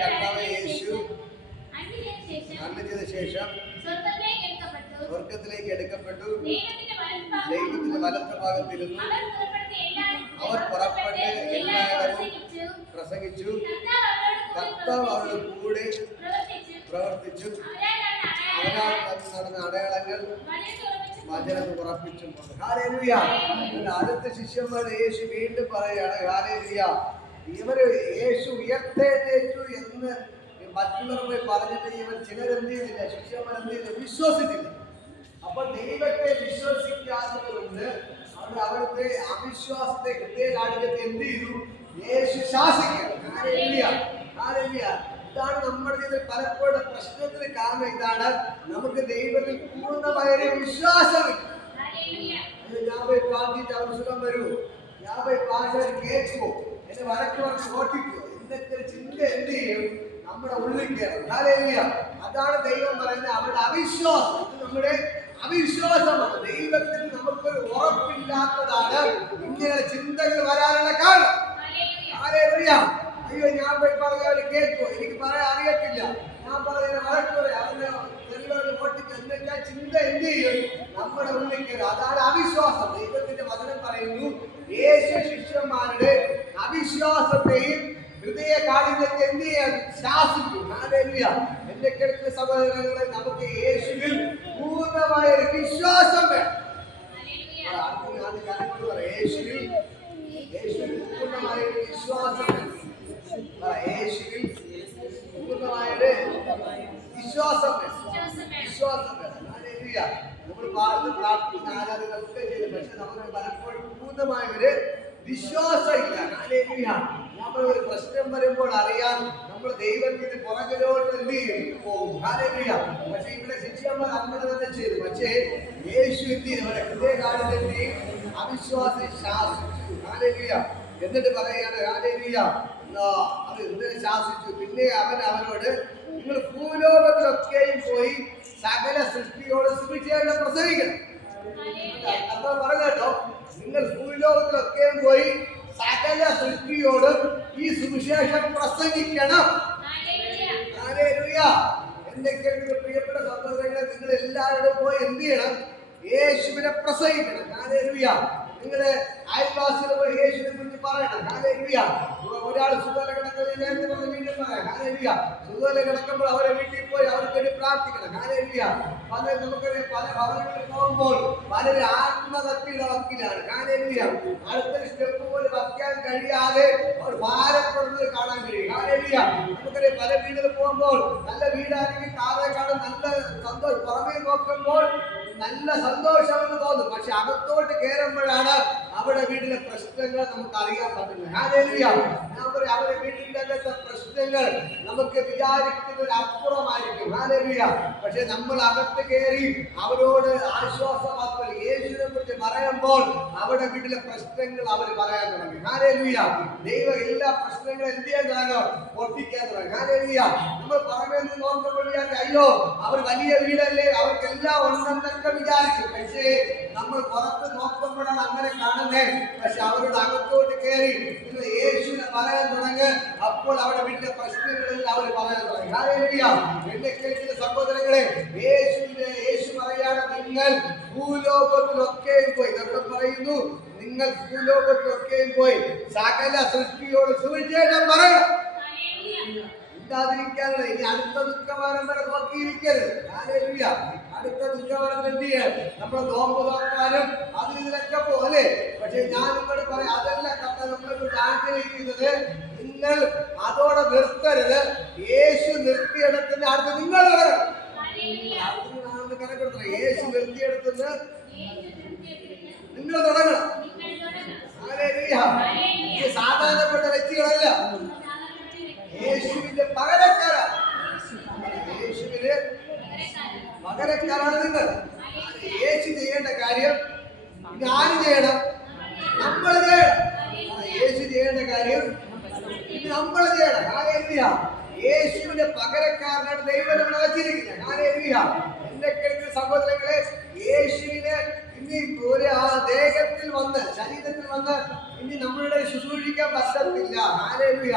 കർത്താവ് യേശു അരുളി ചെയ്ത ശേഷം സ്വർഗത്തിലേക്ക് എടുക്കപ്പെട്ടു. ദൈവത്തിന്റെ വലത്തെ ഭാഗത്തിരുന്നു. അവർ പുറപ്പെട്ട് എല്ലായിടവും പ്രസംഗിച്ചു. കർത്താവ് അവരുടെ കൂടെ പ്രവർത്തിച്ചു. നടന്ന അടയാളങ്ങൾ വചനം ഉറപ്പിച്ചുകൊണ്ട്. ഹല്ലേലൂയ. അടുത്ത ശിഷ്യന്മാർ യേശു വീണ്ടും പറയാണ്, ഹല്ലേലൂയ, ഇവര് യേശു ഉയർത്തെഴുന്നേറ്റു എന്ന് മറ്റുള്ളവർ പോയി പറഞ്ഞിട്ട് ഇവർ ചിലരെന്ത് ചെയ്തില്ല, ശിഷ്യന്മാർ എന്ത് ചെയ്തില്ല, വിശ്വസിച്ചില്ല. അപ്പോൾ ദൈവത്തെ വിശ്വസിക്കാത്തത് കൊണ്ട് അവിടുത്തെ അവിശ്വാസത്തെ ഹൃദയകാഠിന്യത്തെ എന്ത് ചെയ്തു, യേശു ശാസിക്കണം. ഹല്ലേലൂയ. ഹല്ലേലൂയ. ഇതാണ് നമ്മുടെ ജീവിതത്തിൽ പലപ്പോഴും പ്രശ്നത്തിന് കാരണം. ഇതാണ്, നമുക്ക് ദൈവത്തിൽ പൂർണ്ണമായ വിശ്വാസമില്ല. ഞാൻ പോയി പ്രാർത്ഥിച്ച് അവർ സുഖം വരൂ, ഞാൻ പോയി പ്രാർത്ഥന കേൾക്കുമോ, എന്നെ വരക്ക് വരച്ച് ഓട്ടിക്കോ, ഇന്നത്തെ ചിന്ത എന്ത് ചെയ്യും, നമ്മുടെ ഉള്ളിൽ കയറും. ഹല്ലേലൂയ. അതാണ് ദൈവം പറയുന്നത്, അവരുടെ അവിശ്വാസം. ഇത് നമ്മുടെ അവിശ്വാസമാണ്. ദൈവത്തിൽ നമുക്കൊരു ഉറപ്പില്ലാത്തതാണ് ഇങ്ങനെ ചിന്തകൾ വരാനുള്ള കാരണം. ഹല്ലേലൂയ. അയ്യോ, ഞാൻ പോയി പറഞ്ഞ അവര് കേൾക്കോ, എനിക്ക് പറയാൻ അറിയത്തില്ല, ഞാൻ പറയുന്ന വഴക്കൂടെ അവരുടെ തെളിവുകൾ പൊട്ടിച്ച് എന്നൊക്കെ ചിന്ത എന്ത് ചെയ്യും, നമ്മുടെ ഉള്ളിൽ കയറും. അതാണ് അവിശ്വാസം. ദൈവത്തിന്റെ വചനം പറയുന്നു, യേശു ശിഷ്യന്മാരുടെ അവിശ്വാസത്തെയും ഹൃദയ കാഠിന്യത്തെ എന്ത് ചെയ്യാൻ ശാസിച്ചു. ഹല്ലേലൂയ. എന്റെ കേൾക്കുന്ന സഹോദരങ്ങളെ, നമുക്ക് യേശുവിൽ പൂർണ്ണമായ ഒരു വിശ്വാസം വേണം. യേശുവിൽ പൂർണ്ണമായ ഒരു വിശ്വാസം വേണം. യേശുവിൽ പൂർണ്ണമായ വിശ്വാസം വേണം. ഹല്ലേലൂയ. നമ്മൾ പാടുന്ന പ്രാർത്ഥന ആരാധനകളൊക്കെ ചെയ്തു, പക്ഷെ നമുക്ക് പലപ്പോഴും പൂർണ്ണമായ ഒരു വിശ്വാസം ഇല്ല. ഹല്ലേലൂയ. നമ്മൾ ഒരു പ്രശ്നം വരുമ്പോൾ അറിയാം, നമ്മൾ ദൈവത്തിന് പുറകിലോട്ട് എന്ത് ചെയ്യും, പോകും. ഹല്ലേലൂയ. പക്ഷെ ഇവിടെ ശിഷ്യന്മാർ അങ്ങനെ തന്നെ ചെയ്തു. പക്ഷേ യേശു എന്ത് ചെയ്തു, അവരുടെ ഹൃദയകാഠിന്യത്തെയും അവിശ്വാസം ശാസിച്ചു. ഹല്ലേലൂയ. എന്നിട്ട് പറയാണ്, ഹല്ലേലൂയ, അത് ഹൃദയം ശാസിച്ചു. പിന്നെ അവനോട്, നിങ്ങൾ ഭൂലോകത്തിലൊക്കെയും പോയി സകല സൃഷ്ടിയോട് സുവിശേഷം പ്രസംഗിക്കണം. അപ്പൊ പറഞ്ഞോ, നിങ്ങൾ ഭൂലോകത്തിലൊക്കെയും പോയി സകല സൃഷ്ടിയോട് ഈ സുവിശേഷം പ്രസംഗിക്കണം. ഹല്ലേലൂയ. എന്റെ കേൾക്കുന്ന പ്രിയപ്പെട്ട സഹോദരങ്ങളെ, നിങ്ങൾ എല്ലാവരും പോയി എന്ത് ചെയ്യണം, യേശുവിനെ പ്രസംഗിക്കണം. ഹല്ലേലൂയ. നിങ്ങളുടെ അയൽവാസികൾ പോയി യേശുവിനെ കുറിച്ച് പറയണം. ഹല്ലേലൂയ. ഒരാൾ സുഖല കിടക്കുന്നത് നേരത്തെ പറഞ്ഞ വീട്ടിൽ പറയാം. ഹല്ലേലൂയ. സുഖല കിടക്കുമ്പോൾ അവരെ വീട്ടിൽ പോയി അവർക്ക് വേണ്ടി പ്രാർത്ഥിക്കണം. ഹല്ലേലൂയ. നമുക്കറിയാം, പല ഭവനങ്ങളിൽ പോകുമ്പോൾ പലരും ആത്മഹത്യയുടെ വക്കിലാണ്. ഹല്ലേലൂയ. അടുത്തൊരു സ്റ്റെപ്പ് പോലും വയ്ക്കാൻ കഴിയാതെ അവർ ഭാരപ്പെടുന്നത് കാണാൻ കഴിയും. ഹല്ലേലൂയ. നമുക്കറിയാം, പല വീടുകളിൽ പോകുമ്പോൾ നല്ല വീടാണെങ്കിൽ കാറേക്കാളും നല്ല സന്തോഷം, പുറമേ നോക്കുമ്പോൾ നല്ല സന്തോഷമെന്ന് തോന്നും, പക്ഷെ അകത്തോട്ട് കയറുമ്പോഴാണ് അവിടെ വീട്ടിലെ പ്രശ്നങ്ങൾ നമുക്ക് അറിയാൻ പറ്റുന്നത്. ഹല്ലേലൂയ. ഞാൻ പറയും, അവരുടെ വീട്ടിന്റെ അകത്തെ പ്രശ്നങ്ങൾ നമുക്ക് വിചാരിക്കുന്നതിന് അപ്പുറമായിരിക്കും. ഹല്ലേലൂയ. പക്ഷെ നമ്മൾ അകത്ത് കയറി അവരോട് ആശ്വാസമാക്കുക, യേശുവിനെ കുറിച്ച് പറയുമ്പോൾ അവരുടെ വീട്ടിലെ പ്രശ്നങ്ങൾ അവർ പറയാൻ തുടങ്ങി. ഹല്ലേലൂയ. ദൈവം എല്ലാ പ്രശ്നങ്ങളും എന്ത് ചെയ്യാൻ തുടങ്ങും, പൊട്ടിക്കാൻ തുടങ്ങി. ഹല്ലേലൂയ. നമ്മൾ പുറമേ നിന്ന് നോക്കുമ്പോൾ അയ്യോ, അവർ വലിയ വീടല്ലേ, അവർക്കെല്ലാം ഉണ്ടെന്നൊക്കെ വിചാരിക്കും. പക്ഷേ നമ്മൾ പുറത്ത് നോക്കുമ്പോഴാണ് അങ്ങനെ കാണുന്നത്. പക്ഷെ അവരുടെ അകത്തോട്ട് കയറി നിങ്ങൾ യേശുവിനെ പറയാൻ തുടങ്ങി, അപ്പോൾ അവരുടെ വീട്ടിലെ പ്രശ്നങ്ങളിൽ അവർ പറയാൻ തുടങ്ങി. ഹല്ലേലൂയ. എന്റെ കേൾക്കുന്ന സഹോദരങ്ങളെ, യേശു പറയാണ്, നിങ്ങൾ ഭൂലോകത്തിലൊക്കെയും പോയി, നമ്മൾ പറയുന്നു, നിങ്ങൾ ഭൂലോകത്തിലൊക്കെയും പോയി സകല സൃഷ്ടിയോട് സുവിശേഷം പറയണം. ഇല്ലാതിരിക്കാനുള്ള ഇനി അടുത്ത ദുഃഖവാരം വരെ നോക്കിയിരിക്കരുത്. ഹല്ലേലൂയ. അടുത്ത ദുഃഖവാരം എന്ത് ചെയ്യാൻ നമ്മൾ നോമ്പ് നോക്കാനും അതിൽ ഇതിലൊക്കെ പോലെ. പക്ഷെ ഞാൻ നിങ്ങളോട് പറയാം, അതല്ല കഥ നമ്മളെ ആഗ്രഹിക്കുന്നത്. നിങ്ങൾ അതോടെ നിർത്തരുത്. യേശു നിർത്തിയെടുത്തിന്റെ അടുത്ത് നിങ്ങൾ കണക്കെടുത്ത യേശു നിർത്തിയെടുത്തുന്ന നിങ്ങൾ തുടങ്ങണം. സാധാരണപ്പെട്ട വ്യക്തികളല്ല, യേശുവിന്റെ പകരക്കാരാണ്. യേശുവിന് പകരക്കാരാണ് നിങ്ങൾ. യേശു ചെയ്യേണ്ട കാര്യം ഇത് ആര് ചെയ്യണം? നമ്മൾ ചെയ്യണം. യേശു ചെയ്യേണ്ട കാര്യം ഇത് നമ്മൾ ചെയ്യണം. ഹല്ലേലൂയ. യേശുവിന്റെ പകരക്കാരനാണ് ദൈവം നമ്മളെ വെച്ചിരിക്കുന്നത്. ഹല്ലേലൂയ. എന്റെ കേൾക്കുന്ന സഹോദരങ്ങളെ, യേശുവിനെ ഇനി ഒരു ദേഹത്തിൽ വന്ന്, ശരീരത്തിൽ വന്ന് ഇനി നമ്മളുടെ ശുശ്രൂഷിക്കാൻ പറ്റത്തില്ല. ഹല്ലേലൂയ.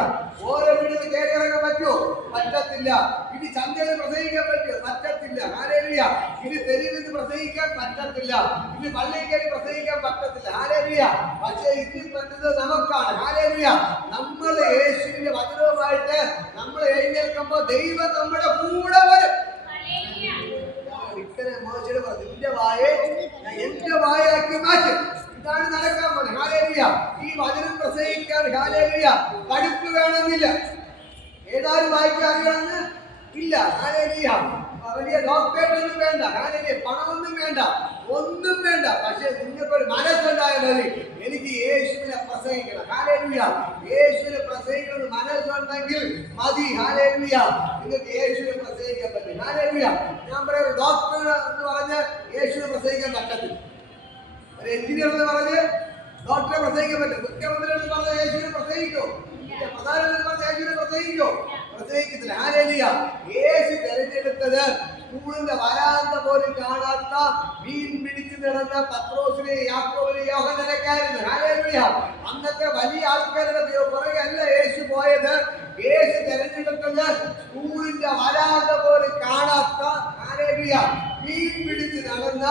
ഓരോ വീട്ടിൽ കയറിയിറങ്ങാൻ പറ്റുമോ? പറ്റത്തില്ല. ഇനി ചന്തയിൽ പ്രസംഗിക്കാൻ പറ്റുമോ? പറ്റത്തില്ല. ഹല്ലേലൂയ. ഇനി തെരുവിൽ പ്രസംഗിക്കാൻ പറ്റത്തിൽ. ഇനി പള്ളിയിൽ കയറി പ്രസംഗിക്കാൻ പറ്റത്തില്ല. ഹല്ലേലൂയ. പക്ഷേ ഇതിൽ പറ്റുന്നത് നമുക്കാണ്. ഹല്ലേലൂയ. നമ്മൾ യേശുവിന്റെ വചനവുമായിട്ട് നമ്മൾ എഴുന്നേൽക്കുമ്പോൾ ദൈവം നമ്മുടെ കൂടെ വരും. ഇങ്ങനെ മോശയോട് പറഞ്ഞു, നിന്റെ വായെ ഞാൻ എന്റെ വായാക്കി മാറ്റും. ഇതാണ് നടക്കാൻ പോകുന്നത്. ഹല്ലേലൂയ. ഈ വചനം പ്രസംഗിക്കാൻ ഹല്ലേലൂയ പഠിപ്പ് വേണമെന്നില്ല, ഏതാനും വായിക്കാൻ അറിയണമെന്ന് ഇല്ല. ഹല്ലേലൂയ. വലിയ ഡോക്ടറേറ്റ് ഒന്നും വേണ്ട, ഹല്ലേലൂയ. പണമൊന്നും വേണ്ട, ഒന്നും വേണ്ട. പക്ഷെ നിങ്ങൾക്കൊരു മനസ്സുണ്ടായാൽ മതി, എനിക്ക് യേശുവിനെ പ്രസംഗിക്കണം. ഹല്ലേലൂയ. യേശുവിനെ പ്രസംഗിക്കുന്നത് മനസ്സുണ്ടെങ്കിൽ മതി. ഹല്ലേലൂയ. നിങ്ങൾക്ക് യേശുവിനെ പ്രസംഗിക്കാൻ പറ്റും. ഹല്ലേലൂയ. ഞാൻ പറയാം, ഡോക്ടർ എന്ന് പറഞ്ഞ് യേശുവിനെ പ്രസംഗിക്കാൻ പറ്റത്തില്ല. ഒരു എഞ്ചിനീയർ എന്ന് പറഞ്ഞ് ഡോക്ടറെ പ്രസംഗിക്കാൻ പറ്റും. മുഖ്യമന്ത്രി എന്ന് പറഞ്ഞ യേശുവിനെ പ്രസംഗിക്കോ? പ്രധാനമന്ത്രി പറഞ്ഞ യേശുവിനെ പ്രസംഗിക്കോ? പ്രസംഗിക്കത്തില്ല. ഹല്ലേലൂയ. യേശു തെരഞ്ഞെടുത്തത് സ്കൂളിന്റെ വരാന്ത പോലും കാണാത്ത മീൻ പിടിച്ചു നടന്ന പത്രോസിനെ, യാക്കോബിനെ, യോഹന്നാനെയൊക്കെയായിരുന്നു. ഹല്ലേലൂയ. അന്നത്തെ വലിയ ആൾക്കാരുടെ പുറകെ അല്ല യേശു പോയത്. യേശു തെരഞ്ഞെടുത്തത് സ്കൂളിന്റെ വരാന്ത പോലും കാണാത്ത, ഹല്ലേലൂയ, മീൻ പിടിച്ച് നടന്ന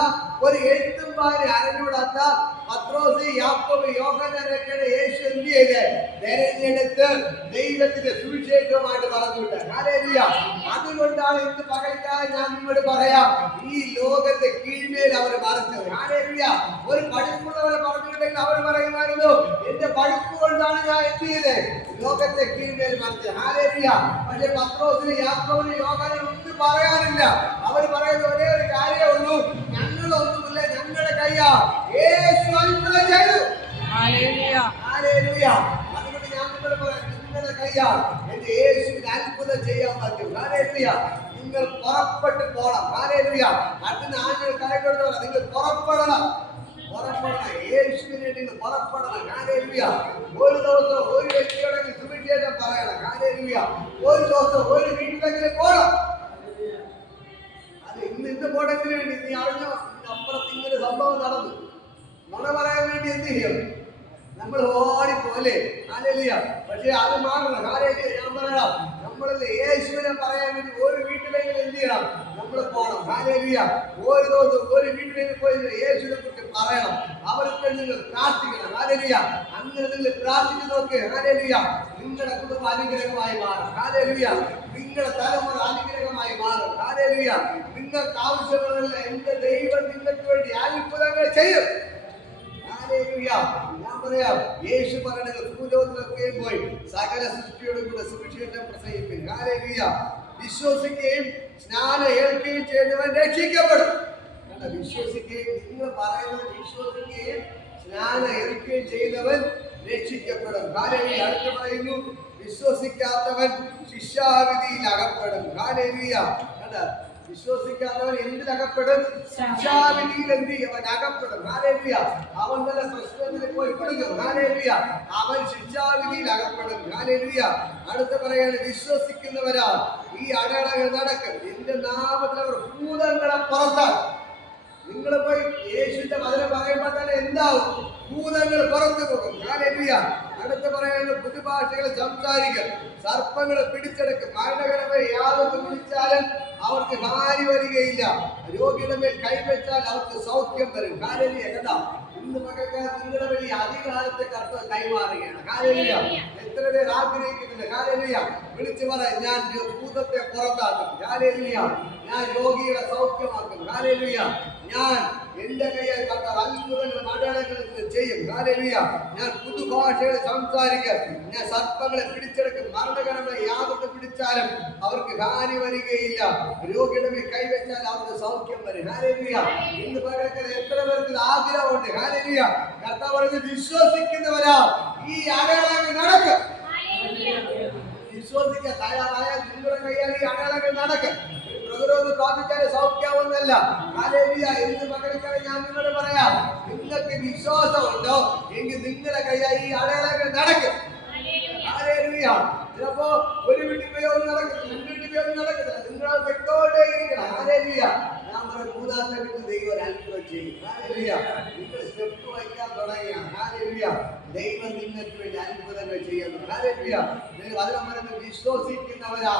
ഒരു എഴുത്തുമാരെ അറിഞ്ഞൂടാത്ത പത്രോസ്, യാക്കോബ്, യോഹന്നാനെയൊക്കെയാണ് യേശു എന്ത് ചെയ്ത് തെരഞ്ഞെടുത്ത് ദൈവത്തിന്റെ സുവിശേഷവുമായിട്ട് പറഞ്ഞുവിട്ടത്. ഹല്ലേലൂയ. അതുകൊണ്ടാണ് ഇന്ന് പകൽക്കാലം ഞാൻ നിങ്ങളോട് പറയാം, ഈ ലോകത്തെ കീഴ്മേൽ അവർ മറച്ചത്. ഹല്ലേലൂയ. ഒരു പഠിപ്പുള്ളവരെ പറഞ്ഞിട്ടുണ്ടെങ്കിൽ അവർ പറയുമായിരുന്നു, എന്റെ പഠിപ്പ് കൊണ്ടാണ് ഞാൻ എന്ത് ചെയ്തത് ലോകത്തെ കീഴ്മേൽ മറിച്ചത്. ഹല്ലേലൂയ. പക്ഷെ പത്രോസിന്, യാക്കോബിന്, യോഹന്നാനും ഒന്നും പറയാനില്ല. അവർ പറയുന്ന ഒരേ ഒരു കാര്യമേ ഉള്ളൂ, ഞങ്ങളൊന്നുമില്ല, ഞങ്ങളുടെ കയ്യാ യേശു അത്ഭുതം ചെയ്തു. ഹല്ലേലൂയ. ഹല്ലേലൂയ. അതുകൊണ്ട് ഞാൻ നിങ്ങളോട് പറയാം, നിങ്ങളുടെ കയ്യാ എന്റെ യേശുവിന് അത്ഭുതം ചെയ്യാൻ പറ്റും. ഹല്ലേലൂയ. നിങ്ങൾ പുറപ്പെട്ട് പോണം. ഹല്ലേലൂയ. അടുത്ത ആളുകൾ കരക്കൊടുത്ത് പറയാം, നിങ്ങൾ പുറപ്പെടണം, പുറപ്പെടണം. യേശുവിന് വേണ്ടി പുറപ്പെടണം. ഹല്ലേലൂയ. ഒരു ദിവസം ഒരു വ്യക്തിയോടെങ്കിലും സുവിശേഷം പറയണം. ഹല്ലേലൂയ. ഒരു ദിവസം ഒരു വീട്ടിലെങ്കിലും പോകണം. അത് ഇന്ന് പോകണമെങ്കിൽ വേണ്ടി നീ അറിഞ്ഞോ, അപ്പുറത്ത് ഇങ്ങനെ സംഭവം നടന്നു, നുണ പറയാൻ വേണ്ടി എന്ത് ചെയ്യും? നമ്മൾ ഓടിപ്പോലെ. ഹല്ലേലൂയ. പക്ഷെ അത് മാറണം. ഹല്ലേലൂയ. ഞാൻ പറയണം, നമ്മളത് യേശുവിനെ പറയാൻ വേണ്ടി ഒരു വീട്ടിലെങ്കിലും എന്ത് ചെയ്യണം? നമ്മൾ പോകണം. ഹല്ലേലൂയ. ഒരു ദിവസം ഒരു വീട്ടിലേക്ക് പോയി യേശുവിനെ കുറിച്ച് പറയണം. അവർക്ക് നിങ്ങൾ പ്രാർത്ഥിക്കണം. ഹല്ലേലൂയ. അങ്ങനെ നിങ്ങൾ പ്രാർത്ഥിച്ചു നോക്ക്. ഹല്ലേലൂയ. നിങ്ങളുടെ കുടുംബം അനുഗ്രഹമായി മാറും. ഹല്ലേലൂയ. നിങ്ങളുടെ തലമുറ അനുഗ്രഹമായി മാറും. ഹല്ലേലൂയ. നിങ്ങൾക്ക് ആവശ്യമുള്ള എന്റെ ദൈവം നിങ്ങൾക്ക് വേണ്ടി അത്ഭുതങ്ങൾ ചെയ്യും. ഹല്ലേലൂയ. ഞാൻ പറയാം, യേശു പറയുന്നത് ഭൂലോകത്തിലൊക്കെ പോയി സകല സൃഷ്ടിയോടും കൂടെ സുവിശേഷം പ്രസംഗിക്കും. ഹല്ലേലൂയ. വിശ്വസിക്കുകയും സ്നാനം ഏൽക്കുകയും ചെയ്യുന്നവൻ രക്ഷിക്കപ്പെടും. വിശ്വസിക്കുകയും, നിങ്ങൾ പറയുന്നത് വിശ്വസിക്കുകയും സ്നാനം ഏൽക്കുകയും ചെയ്യുന്നവൻ രക്ഷിക്കപ്പെടും. ഹല്ലേലൂയ. അടുത്ത് പറയുന്നു, വിശ്വസിക്കാത്തവൻ ശിക്ഷാവിധിയിൽ അകപ്പെടും. ഹല്ലേലൂയ. വിശ്വസിക്കാത്തവൻ എന്തിലകപ്പെടും? ശിക്ഷാവിധിയിൽ എന്ത് ചെയ്യും? അവൻ അകപ്പെടും. ഹല്ലേലൂയ. അവൻ തന്നെ പ്രശ്നത്തിൽ പോയി പെടും. ഹല്ലേലൂയ. അവൻ ശിക്ഷാവിധിയിൽ അകപ്പെടും. ഹല്ലേലൂയ. അടുത്ത് പറയാണ്, വിശ്വസിക്കുന്നവരാ ഈ അടയാളങ്ങൾ നടക്കും. എന്റെ നാമത്തിൽ അവർ ഭൂതങ്ങളെ പുറത്താക്കും. നിങ്ങൾ പോയി യേശുവിന്റെ വചനം പറയുമ്പോൾ തന്നെ എന്താവും? ഭൂതങ്ങൾ പുറത്തു പോകും. ഹല്ലേലൂയ. അടുത്ത് പറയുന്നത്, പുതുഭാഷകൾ സംസാരിക്കും, സർപ്പങ്ങളെ പിടിച്ചെടുക്കും, മരണകരമായി യാതൊന്ന് കുടിച്ചാലും അവർക്ക് ഹാനി വരികയില്ല, രോഗിയുടെ മേൽ കൈവച്ചാൽ അവർക്ക് സൗഖ്യം വരും. ഹല്ലേലൂയ. കേട്ടോ, ഇന്ന് മകൾക്ക് നിങ്ങളുടെ വലിയ അധികാരത്തെ കർത്താവ് കൈമാറുകയാണ്. ഹല്ലേലൂയ. എത്ര പേർ ആഗ്രഹിക്കുന്നുണ്ട്? ഹല്ലേലൂയ. വിളിച്ചു പറയാം, ഞാൻ ഭൂതത്തെ പുറത്താക്കും. ഹല്ലേലൂയ. ഞാൻ രോഗിയുടെ സൗഖ്യമാക്കും. ഹല്ലേലൂയ. ഞാൻ എന്റെ കയ്യിൽ കർത്താവ് അത്ഭുതങ്ങളും അടയാളങ്ങളും ചെയ്യും. ഹല്ലേലൂയ. ഞാൻ പുതുഭാഷകൾ സംസാരിക്കും, ഞാൻ സർപ്പങ്ങളെ പിടിച്ചെടുക്കും, മരണകരമായി യാതൊന്ന് പിടിച്ചാലും അവർക്ക് ഹാനി വരികയില്ല, രോഗിയുടെ മേൽ കൈവച്ചാൽ അവർക്ക് സൗഖ്യം വരും. ഹല്ലേലൂയ. ഇന്ന് പകരം എത്ര പേർക്ക് ആഗ്രഹമുണ്ട്? ഹല്ലേലൂയ. കർത്താവ് പറഞ്ഞ്, വിശ്വസിക്കുന്നവരാ ഈ അടയാളങ്ങൾ നടക്കും. വിശ്വസിക്കാൻ തയ്യാറായ നിങ്ങളുടെ കയ്യാൽ ഈ അടയാളങ്ങൾ നടക്കും. പ്രതിരോധം പ്രാപിച്ചാൽ സൗഖ്യാവുന്നല്ല. ഹല്ലേലൂയ. ഇന്ന് പകരം ഞാൻ നിങ്ങളോട് പറയാം, നിങ്ങൾക്ക് വിശ്വാസമുണ്ടോ എങ്കിൽ നിങ്ങളുടെ കയ്യാൽ ഈ അടയാളങ്ങൾ നടക്കും. ഹല്ലേലൂയ. ചിലപ്പോ ഒരു വീട്ടിൽ പോയി ഒന്നും നടക്കത്തില്ല, രണ്ട് വീട്ടിൽ പോയി ഒന്നും നടക്കത്തില്ല, നിങ്ങൾ വെക്കോട്ടേ ഇരിക്കണം. ഹല്ലേലൂയ. ഞാൻ പറയും, മൂന്നാമത്തെ വീട്ടിൽ ദൈവം ഒരു അത്ഭുതം ചെയ്യും. ഹല്ലേലൂയ. നിങ്ങൾ സ്റ്റെപ്പ് വയ്ക്കാൻ തുടങ്ങിയാണ്. ഹല്ലേലൂയ. ദൈവം നിങ്ങൾക്ക് വേണ്ടി അത്ഭുതങ്ങൾ ചെയ്യുന്നു. ഹല്ലേലൂയ. നിങ്ങൾ വചനം പറയുന്നത്, വിശ്വസിക്കുന്നവരാ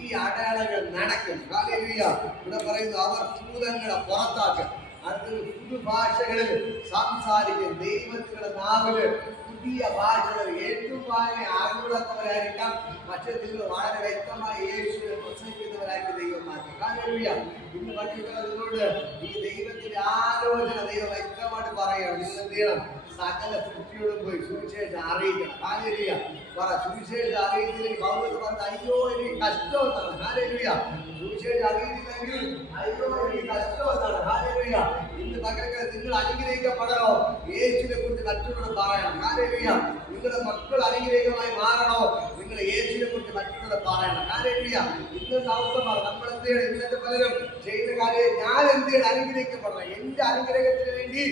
ഈ അടയാളങ്ങൾ നടക്കും. ഹല്ലേലൂയ. ഇവിടെ പറയുന്നു, അവർ ഭൂതങ്ങളെ പുറത്താക്കും. അടുത്തത് പുതുഭാഷകളിൽ സംസാരിക്കും. ദൈവത്തിന്റെ നാവില് പുതിയ ഭാഷകൾ ഏറ്റവും അറിവില്ലാത്തവരായിരിക്കാം. പക്ഷെ നിങ്ങൾ വളരെ വ്യക്തമായി യേശുവിനെ പ്രസംഗിക്കുന്നവരാക്കി ദൈവം മാറ്റി. ഹല്ലേലൂയ. ഇന്ന് പഠിക്കുന്നതിനോട് ഈ ദൈവത്തിന്റെ ആലോചന ദൈവം വ്യക്തമായിട്ട് പറയുകയാണ്. നിങ്ങൾ എന്ത് ചെയ്യണം? സകല സൃഷ്ടിയോടും പോയി സുവിശേഷം അറിയിക്കണം. ഹല്ലേലൂയ. സുവിശേഷം അറിയിച്ചില്ലെങ്കിൽ പൗലോസ് പറഞ്ഞ അയ്യോ എനിക്ക് കഷ്ടം എന്നാണ്. ഹല്ലേലൂയ. സുവിശേഷം അറിയിച്ചില്ലെങ്കിൽ അയ്യോ എനിക്ക് കഷ്ടം എന്നാണ്. ഹല്ലേലൂയ. ഇന്ന് പകരം നിങ്ങൾ അനുഗ്രഹിക്കപ്പെടണോ? യേശുവിനെ കുറിച്ച് മറ്റുള്ളവരോട് പറയണം. ഹല്ലേലൂയ. നിങ്ങളുടെ മക്കൾ അനുഗ്രഹികമായി മാറണോ? നിങ്ങൾ യേശുവിനെ കുറിച്ച് മറ്റുള്ളവരോട് പറയണം. ഹല്ലേലൂയ. ഇന്നത്തെ അവസ്ഥ നമ്മൾ എന്ത് ചെയ്യണം? ഇന്നത്തെ പലരും ചെയ്യുന്ന കാര്യം ഞാൻ എന്ത് ചെയ്യണം? അനുഗ്രഹിക്കപ്പെടണം. എന്റെ അനുഗ്രഹത്തിന് വേണ്ടി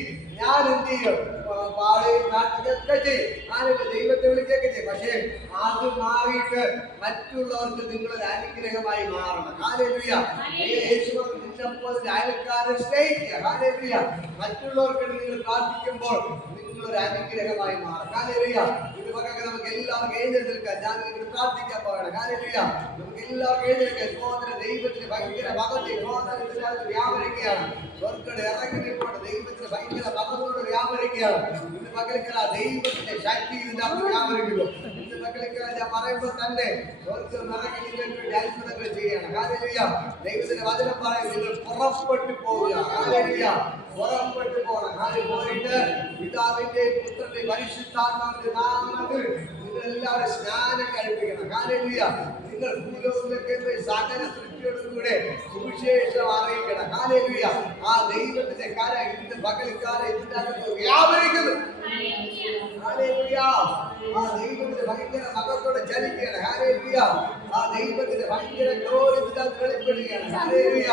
ഞാൻ എന്ത് ചെയ്യും? പാടുകയും പ്രാർത്ഥിക്കുകയൊക്കെ ചെയ്യും. ഞാനില്ല ദൈവത്തെ വിളിക്കുകയൊക്കെ ചെയ്യും. പക്ഷേ അത് മാറിയിട്ട് മറ്റുള്ളവർക്ക് നിങ്ങളൊരു അനുഗ്രഹമായി മാറണം. ഹല്ലേലൂയ. അയൽക്കാരെ സ്നേഹിക്കുക. ഹല്ലേലൂയ. മറ്റുള്ളവർക്ക് നിങ്ങൾ പ്രാർത്ഥിക്കുമ്പോൾ നിങ്ങളൊരു അനുഗ്രഹമായി മാറും. ഹല്ലേലൂയ. ഇത് പകരം നമുക്ക് എല്ലാവർക്കും എഴുന്നേൽക്കാം. ഞാൻ നിങ്ങൾ പ്രാർത്ഥിക്കാൻ പോകണം. ഹല്ലേലൂയ. നമുക്ക് എല്ലാവർക്കും എഴുന്നേൽക്കാം. ദൈവത്തിന് ഭയങ്കര ഭക്തി വ്യാപരിക്കുകയാണ്. സ്വർഗ്ഗം ഇറങ്ങി നിൽക്കൊണ്ട് ദൈവത്തിന് ഭയങ്കര ഭക്തോട് വ്യാപരിക്കുകയാണ്. ഇന്ന് പകലിക്കല ദൈവത്തിന്റെ ശക്തി ഇതിനകത്ത് വ്യാപരിക്കുന്നു. ഇന്ന് പകലിക്കല ഞാൻ പറയുമ്പോൾ തന്നെ സ്വർഗ്ഗം ഇറങ്ങി നിങ്ങൾക്ക് വേണ്ടി അത്ഭുതങ്ങൾ ചെയ്യണം. ഹല്ലേലൂയ. ദൈവത്തിന്റെ വചനം പറയും നിങ്ങൾ പുറപ്പെട്ടു പോവുക. ഹല്ലേലൂയ. പുറപ്പെട്ടു പോകണം. പോയിട്ട് പിതാവിന്റെയും പുത്രന്റെയും പരിശുദ്ധാത്മാവിന്റെ നാമത്തിൽ നിങ്ങൾ എല്ലാവരും സ്നാനം കഴിപ്പിക്കണം. ഹല്ലേലൂയ. നിങ്ങൾ ഭൂലോകത്തിലേക്ക് പോയി സകല സൃഷ്ടിയോടും കൂടെ സുവിശേഷം അറിയിക്കണം. ഹല്ലേലൂയ. ആ ദൈവത്തിന്റെ കാര്യം ഇന്ന് പകൽക്കാലം ഇതിനകത്ത് വ്യാപരിക്കുന്നു. ഹല്ലേലൂയ. ആ ദൈവത്തിന്റെ ഭയങ്കര മകത്തോടെ ചലിക്കുകയാണ്. ഹല്ലേലൂയ. ആ ദൈവത്തിന്റെ ഭയങ്കര ഗ്ലോറി ഇതിനകത്ത് വെളിപ്പെടുകയാണ്. ഹല്ലേലൂയ.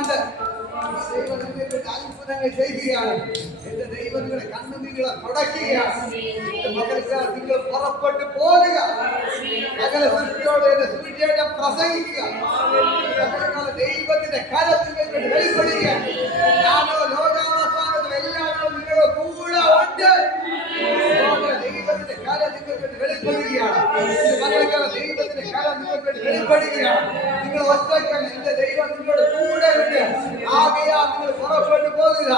ആണ്ട് ദൈവം നിങ്ങൾക്ക് അത്ഭുതങ്ങൾ ചെയ്യുകയാണ്. എന്റെ ദൈവം നിങ്ങളുടെ കണ്ണുനീരുകളെ തുടയ്ക്കുകയാണ്. എന്റെ മകൾക്ക് നിങ്ങൾ പുറപ്പെട്ടു പോകുക. സകല സൃഷ്ടിയോട് എന്റെ സുവിശേഷം പ്രസംഗിക്കുക. സകലകാല ദൈവത്തിന്റെ കരം നിങ്ങൾക്ക് വെളിപ്പെടുക. ഞാനോ ലോകാവസാനത്തിൽ എല്ലാവരും നിങ്ങളുടെ കൂടെ ഉണ്ട്. ദൈവത്തിന്റെ കരം നിങ്ങൾക്ക് വെളിപ്പെടുകയാണ്. മകൾക്കാല ദൈവത്തിന്റെ കരം നിങ്ങൾക്ക് വെളിപ്പെടുകയാണ്. നിങ്ങൾ ഒറ്റയ്ക്കല്ല, എന്റെ ദൈവം നിങ്ങളുടെ കൂടെ ഉണ്ട്. ആകയാൽ നിങ്ങൾ പുറപ്പെട്ടു പോകുക.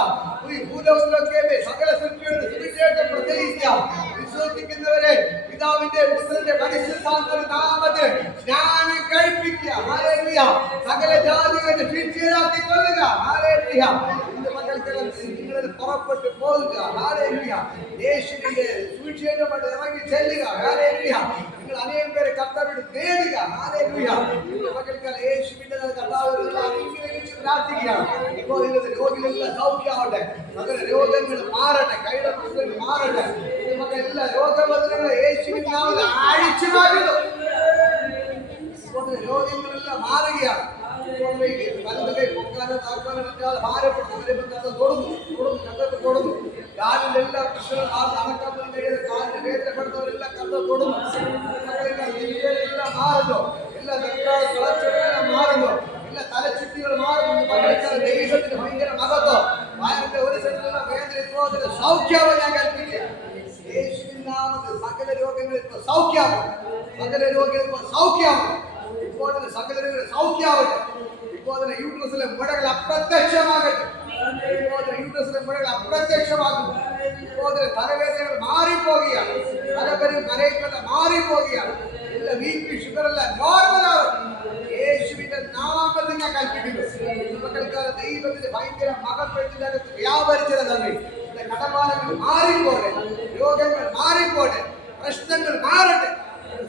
ഈ ഭൂലോകത്തിലൊക്കെ സകല സൃഷ്ടിയുടെ സുവിശേഷം പ്രസംഗിക്കുക. വിശ്വസിക്കുന്നവരെ പിതാവിന്റെ പുത്രന്റെ പരിശുദ്ധാത്മാവിന്റെ നാമത്തിൽ സ്നാനം കഴിപ്പിക്കുക. ഹല്ലേലൂയ. സകല ജാതികളുടെ ശിഷ്യരാക്കി കൊള്ളുക. ഹല്ലേലൂയ. ഇന്ന് മക്കൾക്കെല്ലാം നിങ്ങൾ പുറപ്പെട്ടു പോകുക. ഹല്ലേലൂയ. യേശുവിന്റെ സുവിശേഷമായിട്ട് ഇറങ്ങി ചെല്ലുക. ഹല്ലേലൂയ. നിങ്ങൾ അനേകം പേരെ കർത്താവിനോട് നേടുക. ഹല്ലേലൂയ. ഇന്ന് മക്കൾക്കെല്ലാം യേശുവിന്റെ കർത്താവിനോട് അനുഗ്രഹിച്ച് പ്രാർത്ഥിക്കുകയാണ്. ഇപ്പോൾ നിങ്ങളുടെ രോഗികളെല്ലാം സൗഖ്യമാവട്ടെ. അങ്ങനെ രോഗങ്ങൾ മാറട്ടെ. കൈയുടെ പ്രശ്നങ്ങൾ മാറട്ടെ. നമുക്ക് എല്ലാ രോഗബന്ധങ്ങളും യേശുവിന്റെ നാമത്തിൽ അഴിച്ചു മാറ്റുന്നു. രോഗങ്ങളെല്ലാം മാറുകയാണ്. വലത് കൈ പൊക്കാനോ താക്കാനോ പറ്റാതെ ഭാരപ്പെട്ടവരെ തൊടുന്നു. കാലിന്റെ എല്ലാ പ്രശ്നങ്ങളും നടക്കാൻ കഴിയാതെ കാലിന് വേദനപ്പെടുന്നവരെല്ലാം തൊടുന്നു. എല്ലാം മാറുന്നു. എല്ലാ തളർച്ചകളെല്ലാം മാറുന്നു. എല്ലാ തലച്ചുറ്റികൾ മാറുന്നു. ദൈവത്തിന് ഭയങ്കര മഹത്വം. വായന്റെ ഒരു സ്ഥലത്തുള്ള വേദന സൗഖ്യമാവും ഞാൻ കൽപ്പിക്കുക. യേശുവിൻ നാമത്തിൽ സകല രോഗങ്ങൾ ഇപ്പോൾ സൗഖ്യമാവും. സകല രോഗികൾ ഇപ്പോൾ സൗഖ്യമാവും. ഇപ്പോൾ തന്നെ സകല രോഗികൾ സൗഖ്യമാവട്ടെ. ഇപ്പോൾ തന്നെ യൂട്രസിലെ മുഴകൾ അപ്രത്യക്ഷമാകട്ടെ. ഇപ്പോൾ തന്നെ യൂട്രസിലെ മുഴകൾ അപ്രത്യക്ഷമാകും. ഇപ്പോൾ തന്നെ തലവേദനകൾ മാറിപ്പോകുകയാണ്. തലപരിമരങ്ങൾ മാറിപ്പോകുകയാണ്. എല്ലാ BP ഷുഗർ എല്ലാം നോർമലാവും. യേശുവിന്റെ നാമത്തിൽ ഞാൻ കൽപ്പിക്കുന്നു. മക്കൾക്ക് ദൈവത്തിന്റെ ഭയങ്കര മഹത്വത്തിന്റെ അകത്ത് വ്യാപരിച്ചത് തന്നെ. കടബാധകൾ മാറിപ്പോട്ടെ. രോഗങ്ങൾ മാറിപ്പോട്ടെ. പ്രശ്നങ്ങൾ മാറട്ടെ.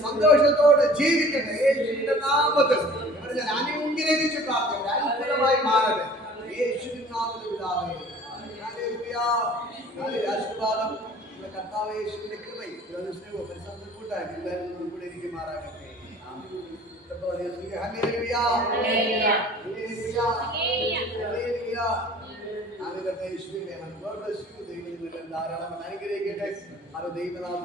സന്തോഷത്തോടെ ജീവിക്കട്ടെ. യേശുവിന്റെ നാമത്തിൽ ഞാൻ അനുഗ്രഹിച്ച് പ്രാർത്ഥിക്കട്ടെ. അത്ഭുതമായി മാറട്ടെ. യേശുവിന്റെ നാമത്തിൽ പിതാവേ. ഹല്ലേലൂയ. ആശീർവാദം കർത്താവ് യേശുവിന്റെ കൃപയും സ്നേഹവും പരിശുദ്ധ കൂട്ടാക്കി എല്ലാവരും കൂടെ ഇരിക്കുമാറാകട്ടെ. ഹല്ലേലൂയ. ഹല്ലേലൂയ. ഹല്ലേലൂയ. യേശുവിനെ ധാരാളം അനുഗ്രഹിക്കട്ടെ. അത് ദൈവനാമം